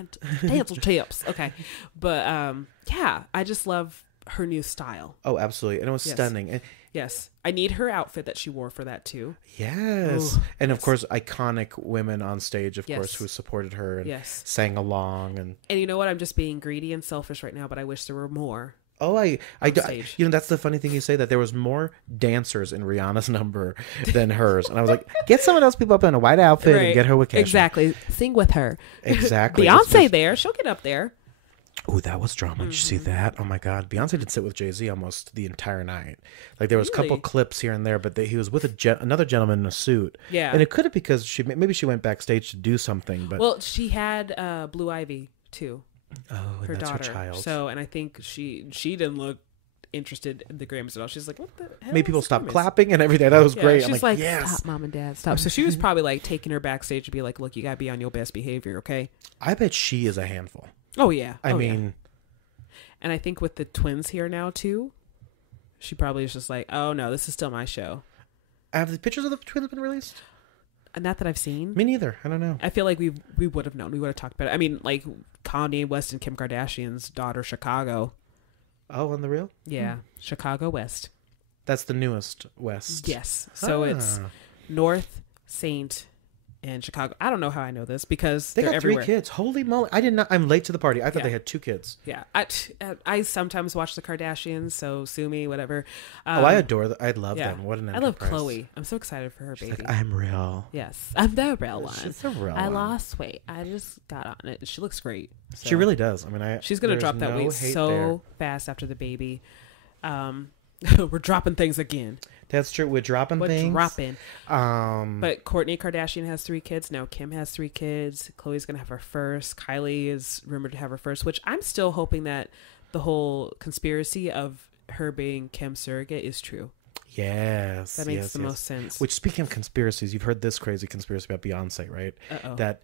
dental tips. Okay. But yeah, I just love her new style. Oh, absolutely. And it was stunning. And, yes. I need her outfit that she wore for that too. yes. And of course, iconic women on stage, of course, who supported her and sang along. And you know what? I'm just being greedy and selfish right now, but I wish there were more. Oh, I you know, that's the funny thing you say, that there was more dancers in Rihanna's number than hers. And I was like, get someone else people up in a white outfit and get her with Kesha. Exactly. Sing with her. Exactly. Beyonce there. She'll get up there. Oh, that was drama. Did you see that? Oh my God. Beyonce did sit with Jay-Z almost the entire night. Like there was a couple clips here and there, but he was with another gentleman in a suit. Yeah. And it could have because maybe she went backstage to do something. But well, she had Blue Ivy too. Oh, and her that's daughter. her child. So, and I think she didn't look interested in the Grammys at all. She's like, what the hell? Made people stop clapping and everything. That was great. She's I'm like, yes. Stop, mom and dad, stop. So she was probably like taking her backstage to be like, look, you gotta be on your best behavior, okay? I bet she is a handful. Oh yeah. I mean, and I think with the twins here now too, she probably is just like, oh no, this is still my show. Have the pictures of the twins been released? Not that I've seen. Me neither. I don't know. I feel like we would have known. We would have talked about it. I mean, like Kanye West and Kim Kardashian's daughter, Chicago. Oh, on the real? Yeah, Chicago West. That's the newest West. Yes. So it's North, Saint, and Chicago. I don't know how I know this because they got everywhere. 3 kids. Holy moly! I did not. I'm late to the party. I thought they had 2 kids. Yeah, I sometimes watch the Kardashians, so sue me, whatever. I adore them. I love them. What an enterprise. I love Chloe. I'm so excited for her She's baby. like, I'm real. Yes, I'm the real one. She's the real I one. lost weight. I just got on it. She looks great. So. She really does. I mean, she's gonna drop that weight so fast after the baby. We're dropping things again. That's true. We're dropping things. But Kourtney Kardashian has 3 kids. Now Kim has 3 kids. Khloe's going to have her first. Kylie is rumored to have her first, which I'm still hoping that the whole conspiracy of her being Kim's surrogate is true. Yes. That makes the most sense. Which, speaking of conspiracies, you've heard this crazy conspiracy about Beyonce, right? Uh-oh. That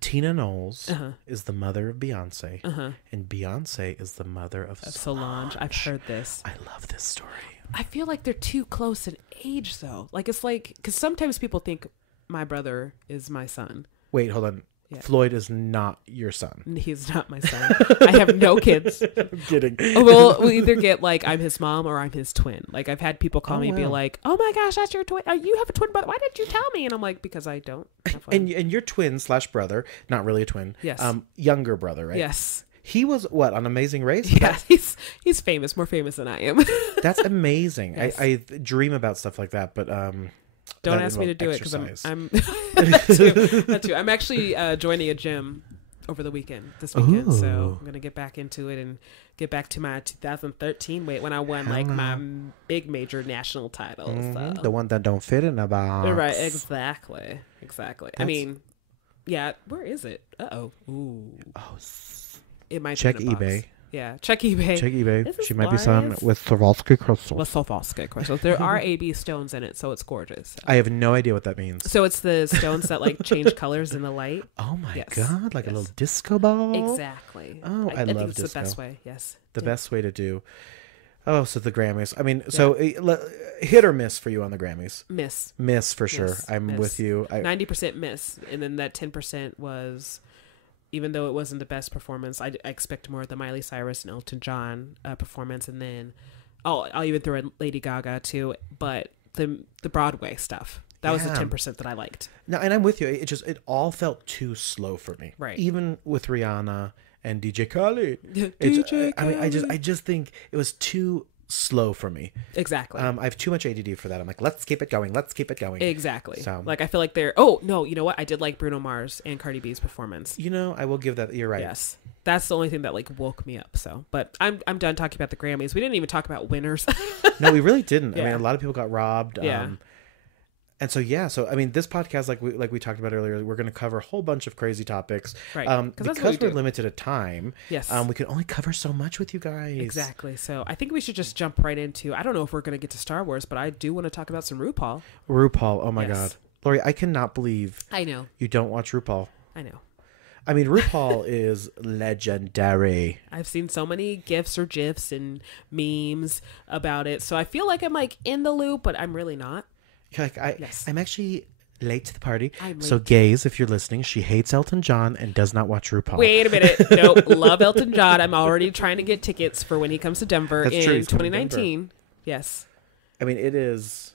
Tina Knowles is the mother of Beyonce, and Beyonce is the mother of Solange. I've heard this. I love this story. I feel like they're too close in age, though. Like, it's like, because sometimes people think my brother is my son. Wait, hold on. Yeah. Floyd is not your son. He's not my son. I have no kids. I'm kidding. We'll either get like I'm his mom or I'm his twin. Like I've had people call me and be like, "Oh my gosh, that's your twin. You have a twin brother. Why didn't you tell me?" And I'm like, "Because I don't have one." And your twin / brother, not really a twin. Yes. Younger brother, right? Yes. He was what, on Amazing Race? Yeah, he's famous, more famous than I am. That's amazing. Yes. I dream about stuff like that, but don't ask me to do exercise. It because I'm that too. I'm actually joining a gym over the weekend this weekend. Ooh. So I'm gonna get back into it and get back to my 2013 weight when I won like my big major national titles. So. The one that don't fit in a box. Right, exactly. I mean, yeah, where is it? Ooh. Oh, it might check be in the eBay. Box. Yeah, check eBay. She might be son with Swarovski crystals. There are AB stones in it, so it's gorgeous. So. I have no idea what that means. So it's the stones that like change colors in the light. Oh my God, like a little disco ball. Exactly. Oh, I love it's disco. the best way. Yes. The best way to do. Oh, so the Grammys. I mean, so hit or miss for you on the Grammys? Miss for sure. I'm with you. 90% miss, and then that 10% was. Even though it wasn't the best performance, I expect more of the Miley Cyrus and Elton John performance, and then I'll even throw in Lady Gaga too. But the Broadway stuff, that was the 10% that I liked. No, and I'm with you. It all felt too slow for me. Right. Even with Rihanna and DJ Khaled. I just think it was too slow for me. Exactly. I have too much ADD for that. I'm like, let's keep it going. Exactly. So, like, I feel like they're. Oh no, you know what? I did like Bruno Mars and Cardi B's performance. You know, I will give that. You're right. Yes, that's the only thing that like woke me up. So, but I'm done talking about the Grammys. We didn't even talk about winners. No, we really didn't. Yeah. I mean, a lot of people got robbed. Yeah. And so I mean, this podcast, like we talked about earlier, we're going to cover a whole bunch of crazy topics, Right? Because we're limited at time. Yes, we can only cover so much with you guys. Exactly. So I think we should just jump right into. I don't know if we're going to get to Star Wars, but I do want to talk about some RuPaul. Oh my God, Lori, I cannot believe I know you don't watch RuPaul. I know. I mean, RuPaul is legendary. I've seen so many GIFs or GIFs and memes about it, so I feel like I'm like in the loop, but I'm really not. I'm actually late to the party. So gays, if you're listening, she hates Elton John and does not watch RuPaul. Wait a minute. Nope. Love Elton John. I'm already trying to get tickets for when he comes to Denver in 2019. Yes. I mean, it is,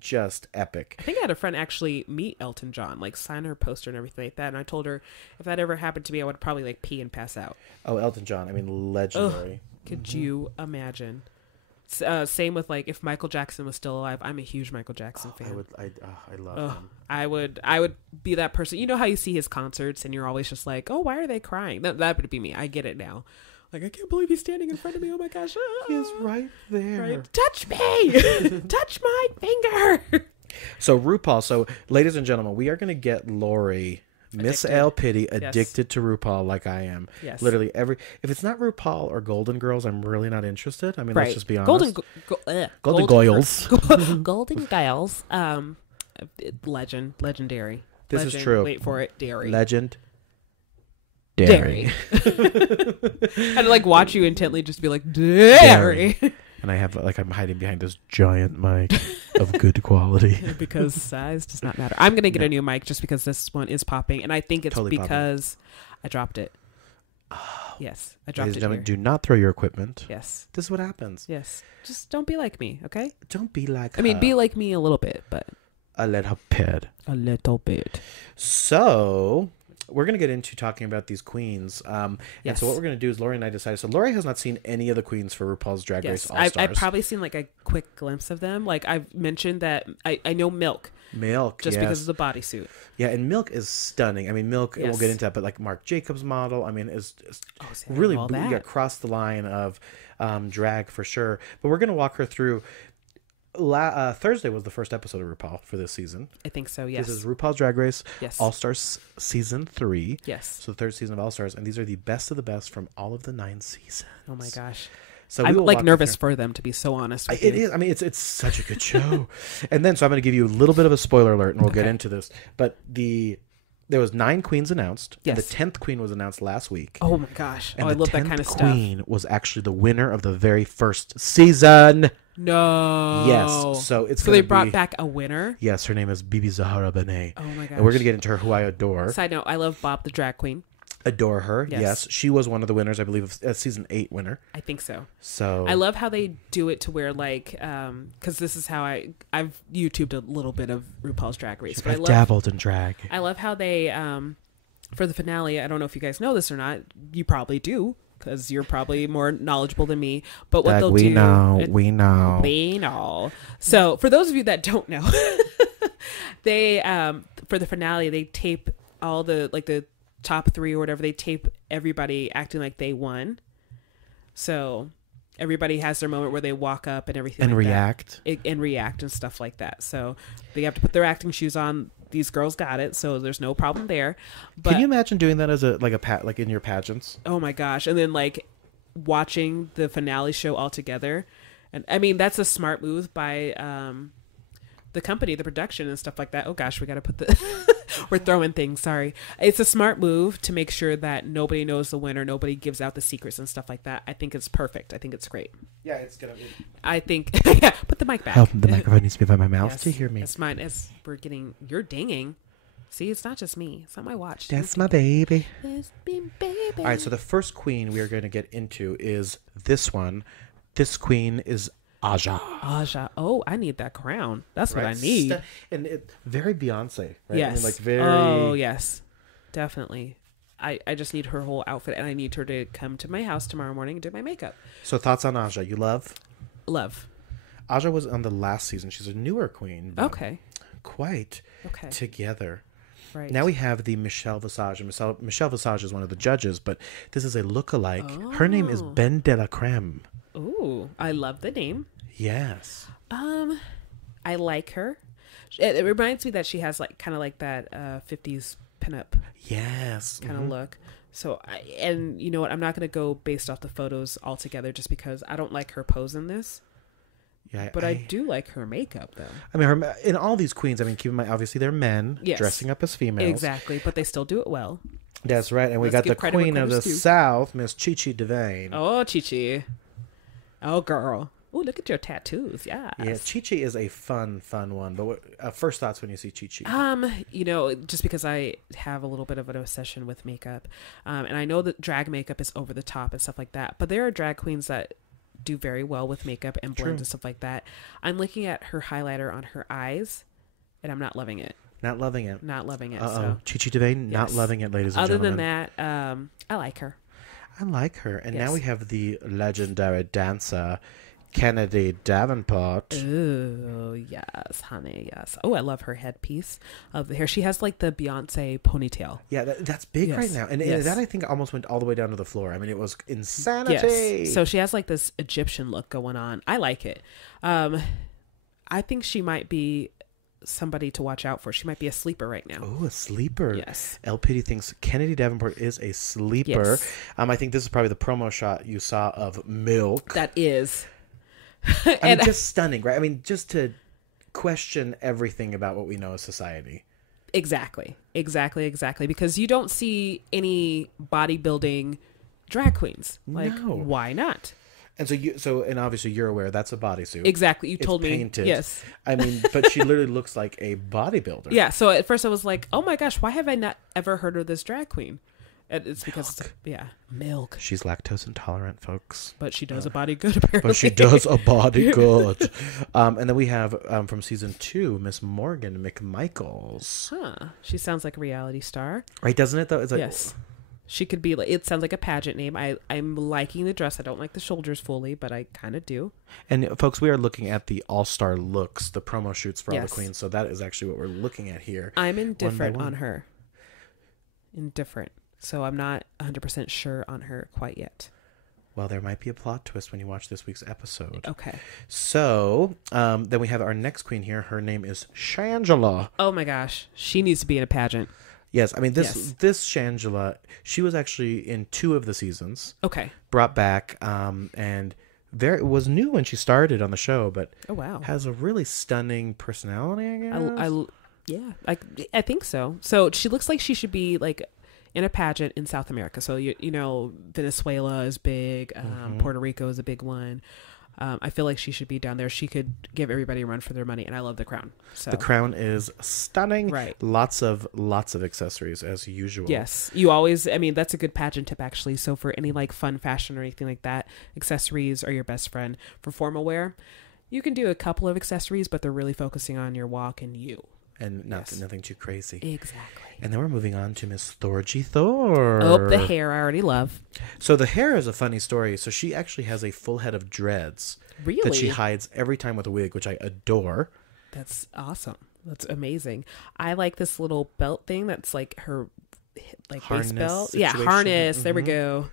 just epic. I think I had a friend actually meet Elton John, like sign her poster and everything like that. And I told her if that ever happened to me, I would probably like pee and pass out. Oh, Elton John. Legendary. Could you imagine? Same with like if Michael Jackson was still alive. I'm a huge Michael Jackson fan. I love him. I would be that person. You know how you see his concerts and you're always just like, oh, why are they crying? That would be me. I get it now. Like, I can't believe he's standing in front of me. Oh my gosh. He's right there. Right. Touch me. Touch my finger. So RuPaul. So ladies and gentlemen, we are going to get Lori, Miss L. Pitty, addicted to RuPaul like I am. Yes. Literally if it's not RuPaul or Golden Girls, I'm really not interested. I mean, let's just be honest. Golden Girls. Golden Girls. Legendary. This is true. Wait for it. Dairy. Legend. Dairy. I'd like watch you intently just be like, Dairy. And I have I'm hiding behind this giant mic of good quality. Because size does not matter. I'm going to get a new mic just because this one is popping. And I think it's totally because I dropped it. Oh. Yes. I dropped it. Do not throw your equipment. Yes. This is what happens. Yes. Just don't be like me, okay? Don't be like I mean, be like me a little bit, but. A little bit. A little bit. So we're going to get into talking about these queens. And so what we're going to do is Lori and I decided. So Lori has not seen any of the queens for RuPaul's Drag Race All Stars. I've probably seen like a quick glimpse of them. Like I've mentioned that I know Milk. Just because of the bodysuit. Yeah, and Milk is stunning. I mean, Milk, we'll get into that, but like Marc Jacobs model, I mean, is really crossed the line of drag for sure. But we're going to walk her through. Thursday was the first episode of RuPaul for this season. I think so, yes. This is RuPaul's Drag Race yes. All Stars Season 3. Yes. So the third season of All Stars. And these are the best of the best from all of the 9 seasons. Oh my gosh. So I'm like nervous for them, to be so honest with you. It is. I mean, it's such a good show. And then, so I'm going to give you a little bit of a spoiler alert and we'll get into this. But there was 9 queens announced. Yes. And the 10th queen was announced last week. Oh my gosh. And I love that kind of stuff. stuff. The 10th queen was actually the winner of the very first season. No. Yes. So they brought back a winner? Yes. Her name is Bibi Zahara Benet. Oh my gosh. And we're going to get into her, who I adore. Side note, I love Bob the drag queen. Adore her. Yes. She was one of the winners, I believe, of season 8 winner. I think so. So I love how they do it to where like, because this is how I've YouTubed a little bit of RuPaul's Drag Race. I've dabbled in drag. I love how they, for the finale, I don't know if you guys know this or not. You probably do, because you're probably more knowledgeable than me. But what they'll do... We know. So for those of you that don't know, they, for the finale, they tape all the top 3 or whatever. They tape everybody acting like they won. So everybody has their moment where they walk up and everything and like react. And react and stuff like that. So they have to put their acting shoes on. These girls got it, so there's no problem there. But can you imagine doing that as like in your pageants? Oh my gosh. And then like watching the finale show all together. And I mean, that's a smart move by the company, the production and stuff like that. Oh gosh, we got to put we're throwing things. Sorry. It's a smart move to make sure that nobody knows the winner. Nobody gives out the secrets and stuff like that. I think it's perfect. I think it's great. Yeah, it's going to be. I think, yeah, put the mic back. The microphone needs to be by my mouth to hear me. It's mine. You're dinging. See, it's not just me. It's not my watch. That's my baby. That's me, baby. All right, so the first queen we are going to get into is this one. This queen is Aja. Oh, I need that crown. That's right. What I need. And very Beyonce, right? Yes. I mean, like very. Oh, yes. Definitely. I just need her whole outfit, and I need her to come to my house tomorrow morning and do my makeup. So thoughts on Aja? You love? Love. Aja was on the last season. She's a newer queen. Okay. Quite together. Right. Now we have the Michelle Visage. And Michelle Visage is one of the judges, but this is a lookalike. Oh. Her name is Ben de la Creme. Ooh, I love the name. Yes. I like her. It reminds me that she has like kind of like that 50s pinup Yes. kind of look. So, and you know what? I'm not going to go based off the photos altogether just because I don't like her pose in this. Yeah, but I do like her makeup, though. I mean, in all these queens, I mean, keep in mind, obviously they're men dressing up as females. Exactly, but they still do it well. That's right. And we got the queen of the South, Miss Chi-Chi DeVayne. Oh, Chi-Chi. Oh, girl. Oh, look at your tattoos. Yes. Yeah, Chi-Chi is a fun one. But what, first thoughts when you see Chi-Chi? You know, just because I have a little bit of an obsession with makeup, and I know that drag makeup is over the top and stuff like that, but there are drag queens that do very well with makeup and blends and stuff like that. I'm looking at her highlighter on her eyes, and I'm not loving it. Not loving it. So. Chi-Chi DeVayne, not loving it, ladies and gentlemen. Other than that, I like her. And now we have the legendary dancer, Kennedy Davenport. Oh, yes, honey, yes. Oh, I love her headpiece of the hair. She has like the Beyonce ponytail. Yeah, that's big right now. And that, I think, almost went all the way down to the floor. I mean, it was insanity. Yes. So she has like this Egyptian look going on. I like it. I think she might be somebody to watch out for. She might be a sleeper right now. Oh, a sleeper. Yes. LPD thinks Kennedy Davenport is a sleeper. Yes. I think this is probably the promo shot you saw of Milk. That is. I mean, just stunning, right? I mean, just to question everything about what we know as society. Exactly. Because you don't see any bodybuilding drag queens. Like, why not? And and obviously you're aware that's a bodysuit. Exactly. You told me. Painted. Yes. I mean, but she literally looks like a bodybuilder. Yeah. So at first I was like, oh my gosh, why have I not ever heard of this drag queen? And it's because, Milk. She's lactose intolerant, folks. But she does a body good, apparently. But she does a body good. And then we have, from season 2, Miss Morgan McMichaels. Huh. She sounds like a reality star. Right, doesn't it, though? It's like, yes. She could be, like, it sounds like a pageant name. I'm liking the dress. I don't like the shoulders fully, but I kind of do. And, folks, we are looking at the all-star looks, the promo shoots for all the queens. So that is actually what we're looking at here. I'm indifferent on her. Indifferent. So I'm not 100% sure on her quite yet. Well, there might be a plot twist when you watch this week's episode. Okay. So then we have our next queen here. Her name is Shangela. Oh, my gosh. She needs to be in a pageant. Yes. I mean, this Shangela, she was actually in 2 of the seasons. Okay. Brought back and was new when she started on the show, but has a really stunning personality, I guess. I think so. So she looks like she should be like in a pageant in South America. So, you know, Venezuela is big. Puerto Rico is a big one. I feel like she should be down there. She could give everybody a run for their money. And I love the crown. So the crown is stunning. Right. Lots of accessories as usual. Yes. You always, I mean, that's a good pageant tip, actually. So for any like fun fashion or anything like that, accessories are your best friend. For formal wear, you can do a couple of accessories, but they're really focusing on your walk and you. And nothing too crazy. Exactly. And then we're moving on to Miss Thorgy Thor. Oh, the hair I already love. So the hair is a funny story. So she actually has a full head of dreads. Really? That she hides every time with a wig, which I adore. That's awesome. That's amazing. I like this little belt thing that's like her harness base belt. Situation. Yeah, harness. Mm-hmm. There we go.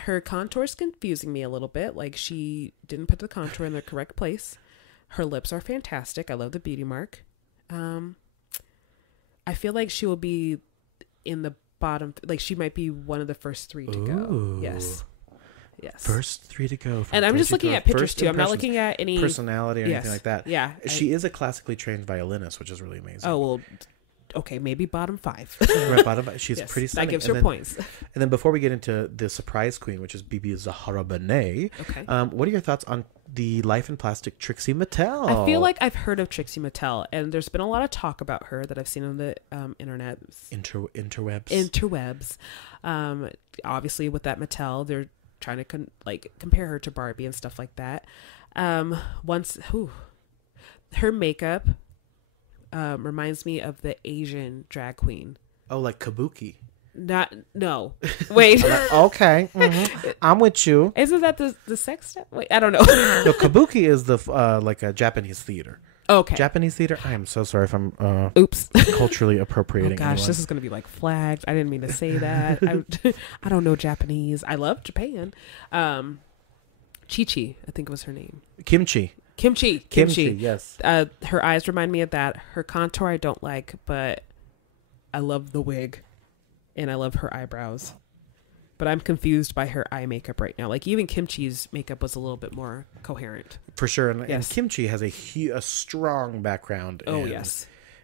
Her contour's confusing me a little bit. Like she didn't put the contour in the correct place. Her lips are fantastic. I love the beauty mark. I feel like she will be in the bottom, like she might be one of the first 3 to go. Yes. First 3 to go. And I'm just looking at pictures too. I'm not looking at any personality or anything like that. Yeah. She is a classically trained violinist, which is really amazing. Oh, well, okay, maybe bottom 5. Right, bottom 5. She's pretty stunning. That gives her points. And then before we get into the surprise queen, which is Bibi Zahara Benet, what are your thoughts on the Life in Plastic Trixie Mattel? I feel like I've heard of Trixie Mattel, and there's been a lot of talk about her that I've seen on the internet. Interwebs. Obviously, with that Mattel, they're trying to compare her to Barbie and stuff like that. Her makeup reminds me of the Asian drag queen. Oh, like Kabuki. No. Wait. Okay. Mm-hmm. I'm with you. Isn't that the sex step? Wait, I don't know. No, Kabuki is the like a Japanese theater. Okay. Japanese theater. I am so sorry if I'm oops culturally appropriating. Oh gosh, anyone. This is going to be like flagged. I didn't mean to say that. I don't know Japanese. I love Japan. Chi-Chi, I think was her name. Kimchi. Kimchi. Yes. Her eyes remind me of that. Her contour I don't like, but I love the wig, and I love her eyebrows. But I'm confused by her eye makeup right now. Like even Kimchi's makeup was a little bit more coherent. For sure. And Kimchi has a strong background.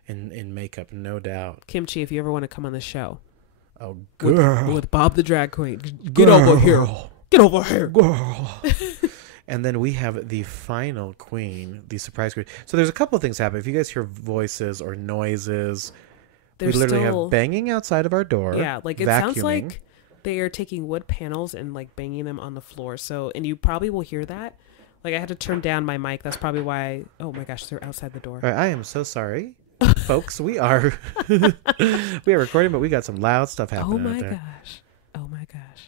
In makeup, no doubt. Kimchi, if you ever want to come on the show. Oh, girl. With Bob the Drag Queen. Get over here. Get over here. Girl. And then we have the final queen, the surprise queen. So there's a couple of things happen. If you guys hear voices or noises, we literally have banging outside of our door. Yeah, like it sounds like they are taking wood panels and like banging them on the floor. So, and you probably will hear that. Like I had to turn down my mic. That's probably why. Oh my gosh, they're outside the door. All right, I am so sorry, folks. We are recording, but we got some loud stuff happening. Oh my gosh.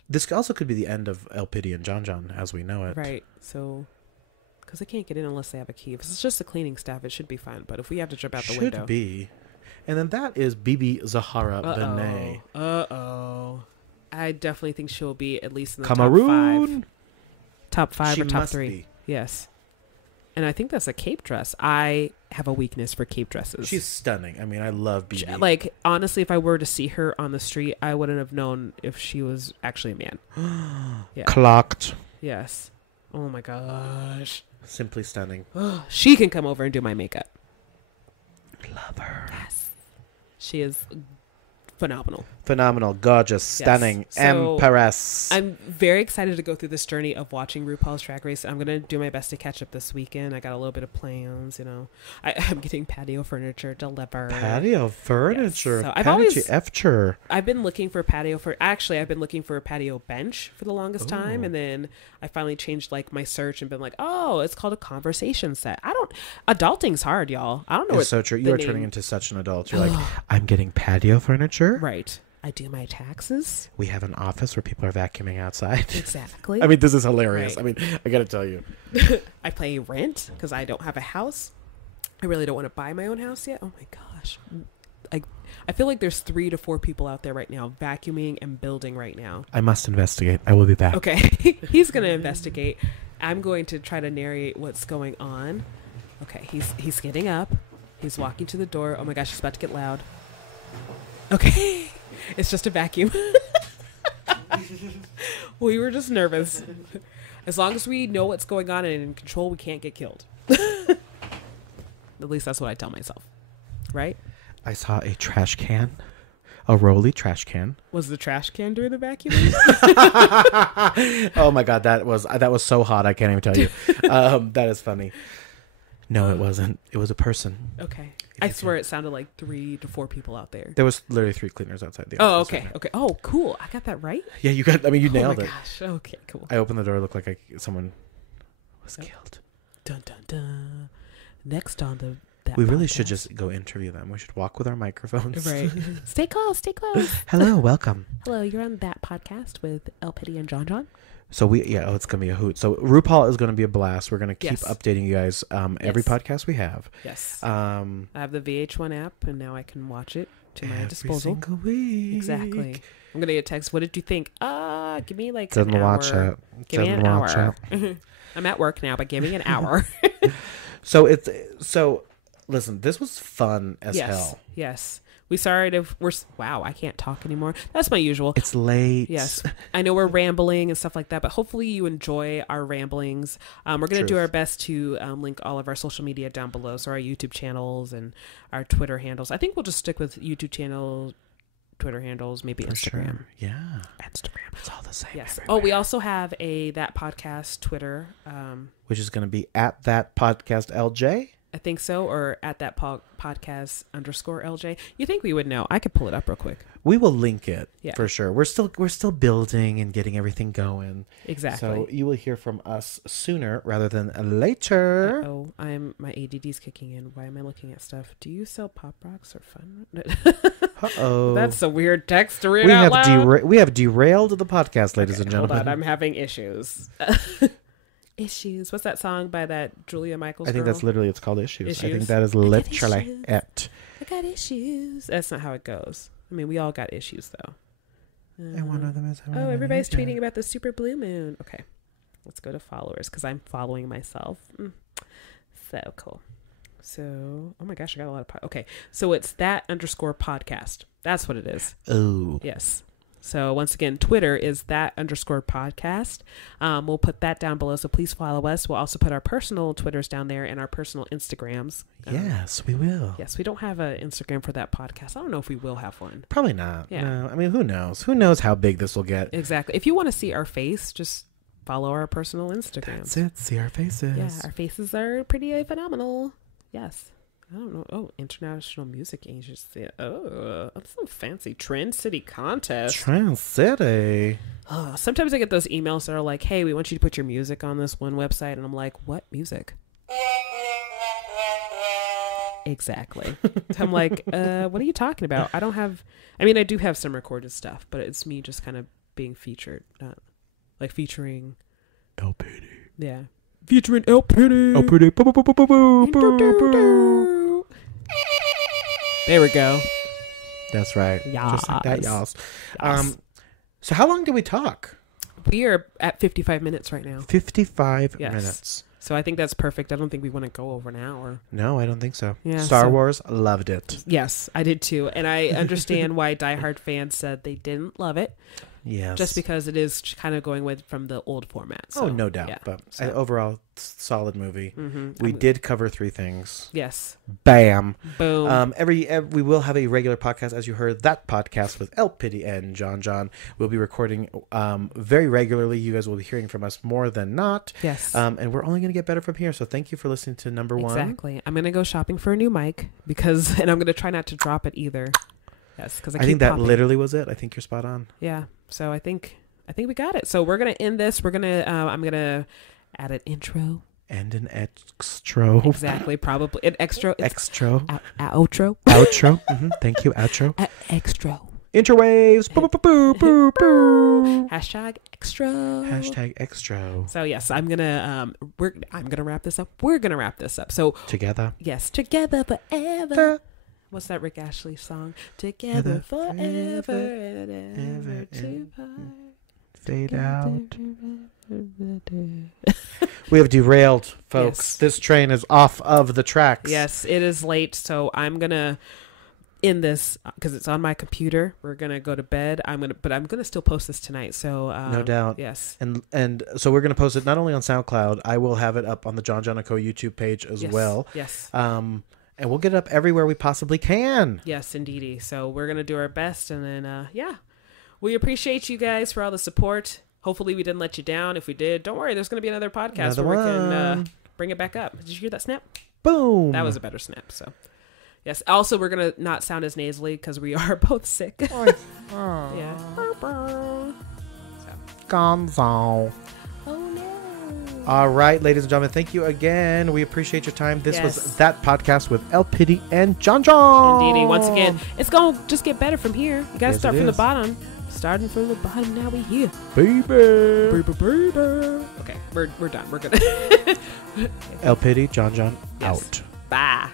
This also could be the end of El Pity and John John as we know it. Right. So, because they can't get in unless they have a key. If it's just the cleaning staff, it should be fine. But if we have to jump out the window, should be. And then that is Bibi Zahara Benet. I definitely think she'll be at least in the Cameroon. top five or top 3. Be. Yes. And I think that's a cape dress. I have a weakness for cape dresses. She's stunning. I mean, I love Bibi. Like, honestly, if I were to see her on the street, I wouldn't have known if she was actually a man. Yeah. Clocked. Yes. Oh my gosh. Simply stunning. She can come over and do my makeup. Love her. Yes. She is phenomenal. Gorgeous, stunning, empress. I'm very excited to go through this journey of watching RuPaul's Drag Race. I'm going to do my best to catch up this weekend. I got a little bit of plans, you know. I'm getting patio furniture delivered. Patio furniture? Yes. I've been looking for I've been looking for a patio bench for the longest time. And then I finally changed like my search and been like, oh, it's called a conversation set. Adulting's hard, y'all. I don't know. It's so true. You are turning into such an adult. You're like, I'm getting patio furniture. Right. I do my taxes. We have an office where people are vacuuming outside. Exactly. I mean, this is hilarious. Right. I mean, I got to tell you. I pay rent because I don't have a house. I really don't want to buy my own house yet. Oh my gosh. I feel like there's 3 to 4 people out there right now vacuuming and building right now. I must investigate. I will be back. Okay. He's going to investigate. I'm going to try to narrate what's going on. Okay. He's getting up. He's walking to the door. Oh my gosh, it's about to get loud. Okay. It's just a vacuum. We were just nervous. As long as we know what's going on and in control, we can't get killed. At least that's what I tell myself. Right? I saw a trash can. A rolly trash can. Was the trash can doing the vacuum? Oh my God, that was so hot. I can't even tell you. That is funny. No, it wasn't. It was a person. Okay. I swear it sounded like 3 to 4 people out there. There was literally 3 cleaners outside the office. Oh, okay. Okay. Oh, cool. I got that right? Yeah, you nailed it. Oh my gosh. Okay, cool. I opened the door. It looked like someone was killed. Dun, dun, dun. Next on we really should just go interview them. We should walk with our microphones. Right. Stay close. Hello, welcome. Hello, you're on That Podcast with El Pity and John John. So it's going to be a hoot. So RuPaul is going to be a blast. We're going to keep updating you guys every podcast we have. Yes. I have the VH1 app, and now I can watch it to my disposal. Every single week. Exactly. I'm going to get a text. What did you think? Give me like an hour. Watch it. Give me an hour. I'm at work now, but give me an hour. So listen, this was fun as hell. Yes. Wow, I can't talk anymore. That's my usual. It's late. Yes. I know we're rambling and stuff like that, but hopefully you enjoy our ramblings. We're going to do our best to link all of our social media down below. So our YouTube channels and our Twitter handles. I think we'll just stick with YouTube channels, Twitter handles, maybe Instagram. Sure. Yeah. Instagram. It's all the same. Yes. Everywhere. Oh, we also have That Podcast Twitter. Which is going to be at That Podcast LJ. I think so, or at That Podcast _LJ. You think we would know? I could pull it up real quick. We will link it for sure. We're still building and getting everything going. Exactly. So you will hear from us sooner rather than later. Oh, my ADD's kicking in. Why am I looking at stuff? Do you sell Pop Rocks or Fun? Uh-oh. That's a weird text to read out loud. We have derailed the podcast, ladies and gentlemen. Hold on, I'm having issues. Issues. What's that song by that Julia Michaels? I think girl? That's literally, it's called Issues. I think that is literally it. I got issues. That's not how it goes. I mean, we all got issues though. And one of them is everybody's tweeting about the super blue moon. Okay, let's go to followers because I'm following myself. So cool. So, oh my gosh, I got a lot of okay. So it's that_podcast. That's what it is. Oh. Yes. So once again, Twitter is that_podcast. We'll put that down below. So please follow us. We'll also put our personal Twitters down there and our personal Instagrams. Yes, we will. Yes, we don't have an Instagram for that podcast. I don't know if we will have one. Probably not. Yeah. No. I mean, who knows? Who knows how big this will get? Exactly. If you want to see our face, just follow our personal Instagram. That's it. See our faces. Yeah, our faces are pretty phenomenal. Yes. I don't know. Oh, International Music Agency. Oh, that's some fancy. Trend City Contest. Trend City. Oh, sometimes I get those emails that are like, hey, we want you to put your music on this one website. And I'm like, what music? Exactly. So I'm like, what are you talking about? I don't have, I mean, I do have some recorded stuff, but it's me just kind of being featured. Not like featuring. LPD. Yeah. Featuring LPD. LPD. There we go. That's right. Just like that, y'all. Yes. So how long did we talk? We are at 55 minutes right now. 55 Yes. minutes. So I think that's perfect. I don't think we want to go over an hour. No, I don't think so. Yeah, Star Wars, loved it. Yes, I did too. And I understand why diehard fans said they didn't love it. Yes. Just because it is kind of going with from the old format. So, no doubt. Yeah. But So- overall, solid movie. Mm-hmm. We did cover 3 things. Yes. Bam. Boom. We will have a regular podcast, as you heard. That podcast with El Pity and John. We'll be recording very regularly. You guys will be hearing from us more than not. Yes. And we're only going to get better from here. So thank you for listening to number 1. Exactly. I'm going to go shopping for a new mic and I'm going to try not to drop it either. Yes. Because I think that popping. literally was it. I think you're spot on. Yeah. So I think we got it. So we're going to end this. We're going to, I'm going to add an intro. And an extra. Exactly. Probably an extra. Extra. Outro. Outro. Thank you. Outro. Extra. Interwaves. Boo, boo, boo, boo, boo. Hashtag extra. Hashtag extra. So yes, I'm gonna wrap this up. We're gonna wrap this up. So Together. yes, together forever. What's that Rick Ashley song? Together forever and ever to part. Fade out. We have derailed, folks. Yes. This train is off of the tracks. Yes, it is late, so I'm gonna end this because it's on my computer. We're gonna go to bed. But I'm gonna still post this tonight. So No doubt. Yes. And so we're gonna post it not only on SoundCloud. I will have it up on the John & Co. YouTube page as well. Yes. And we'll get it up everywhere we possibly can. Yes, indeedy. So we're gonna do our best, and then we appreciate you guys for all the support. Hopefully we didn't let you down. If we did, don't worry. There's gonna be another podcast where we can bring it back up. Did you hear that snap? Boom. That was a better snap. So yes. Also, we're gonna not sound as nasally because we are both sick. Yeah. Gonzo. Oh no. All right, ladies and gentlemen, thank you again. We appreciate your time. This Yes. was That Podcast with El Pity and John. Indeedy. Once again, it's gonna just get better from here. You gotta Yes, start it from the is. bottom. Starting from the bottom, now we here. Baby. Okay, we're done. We're gonna El Pity, John, Yes. out. Bye.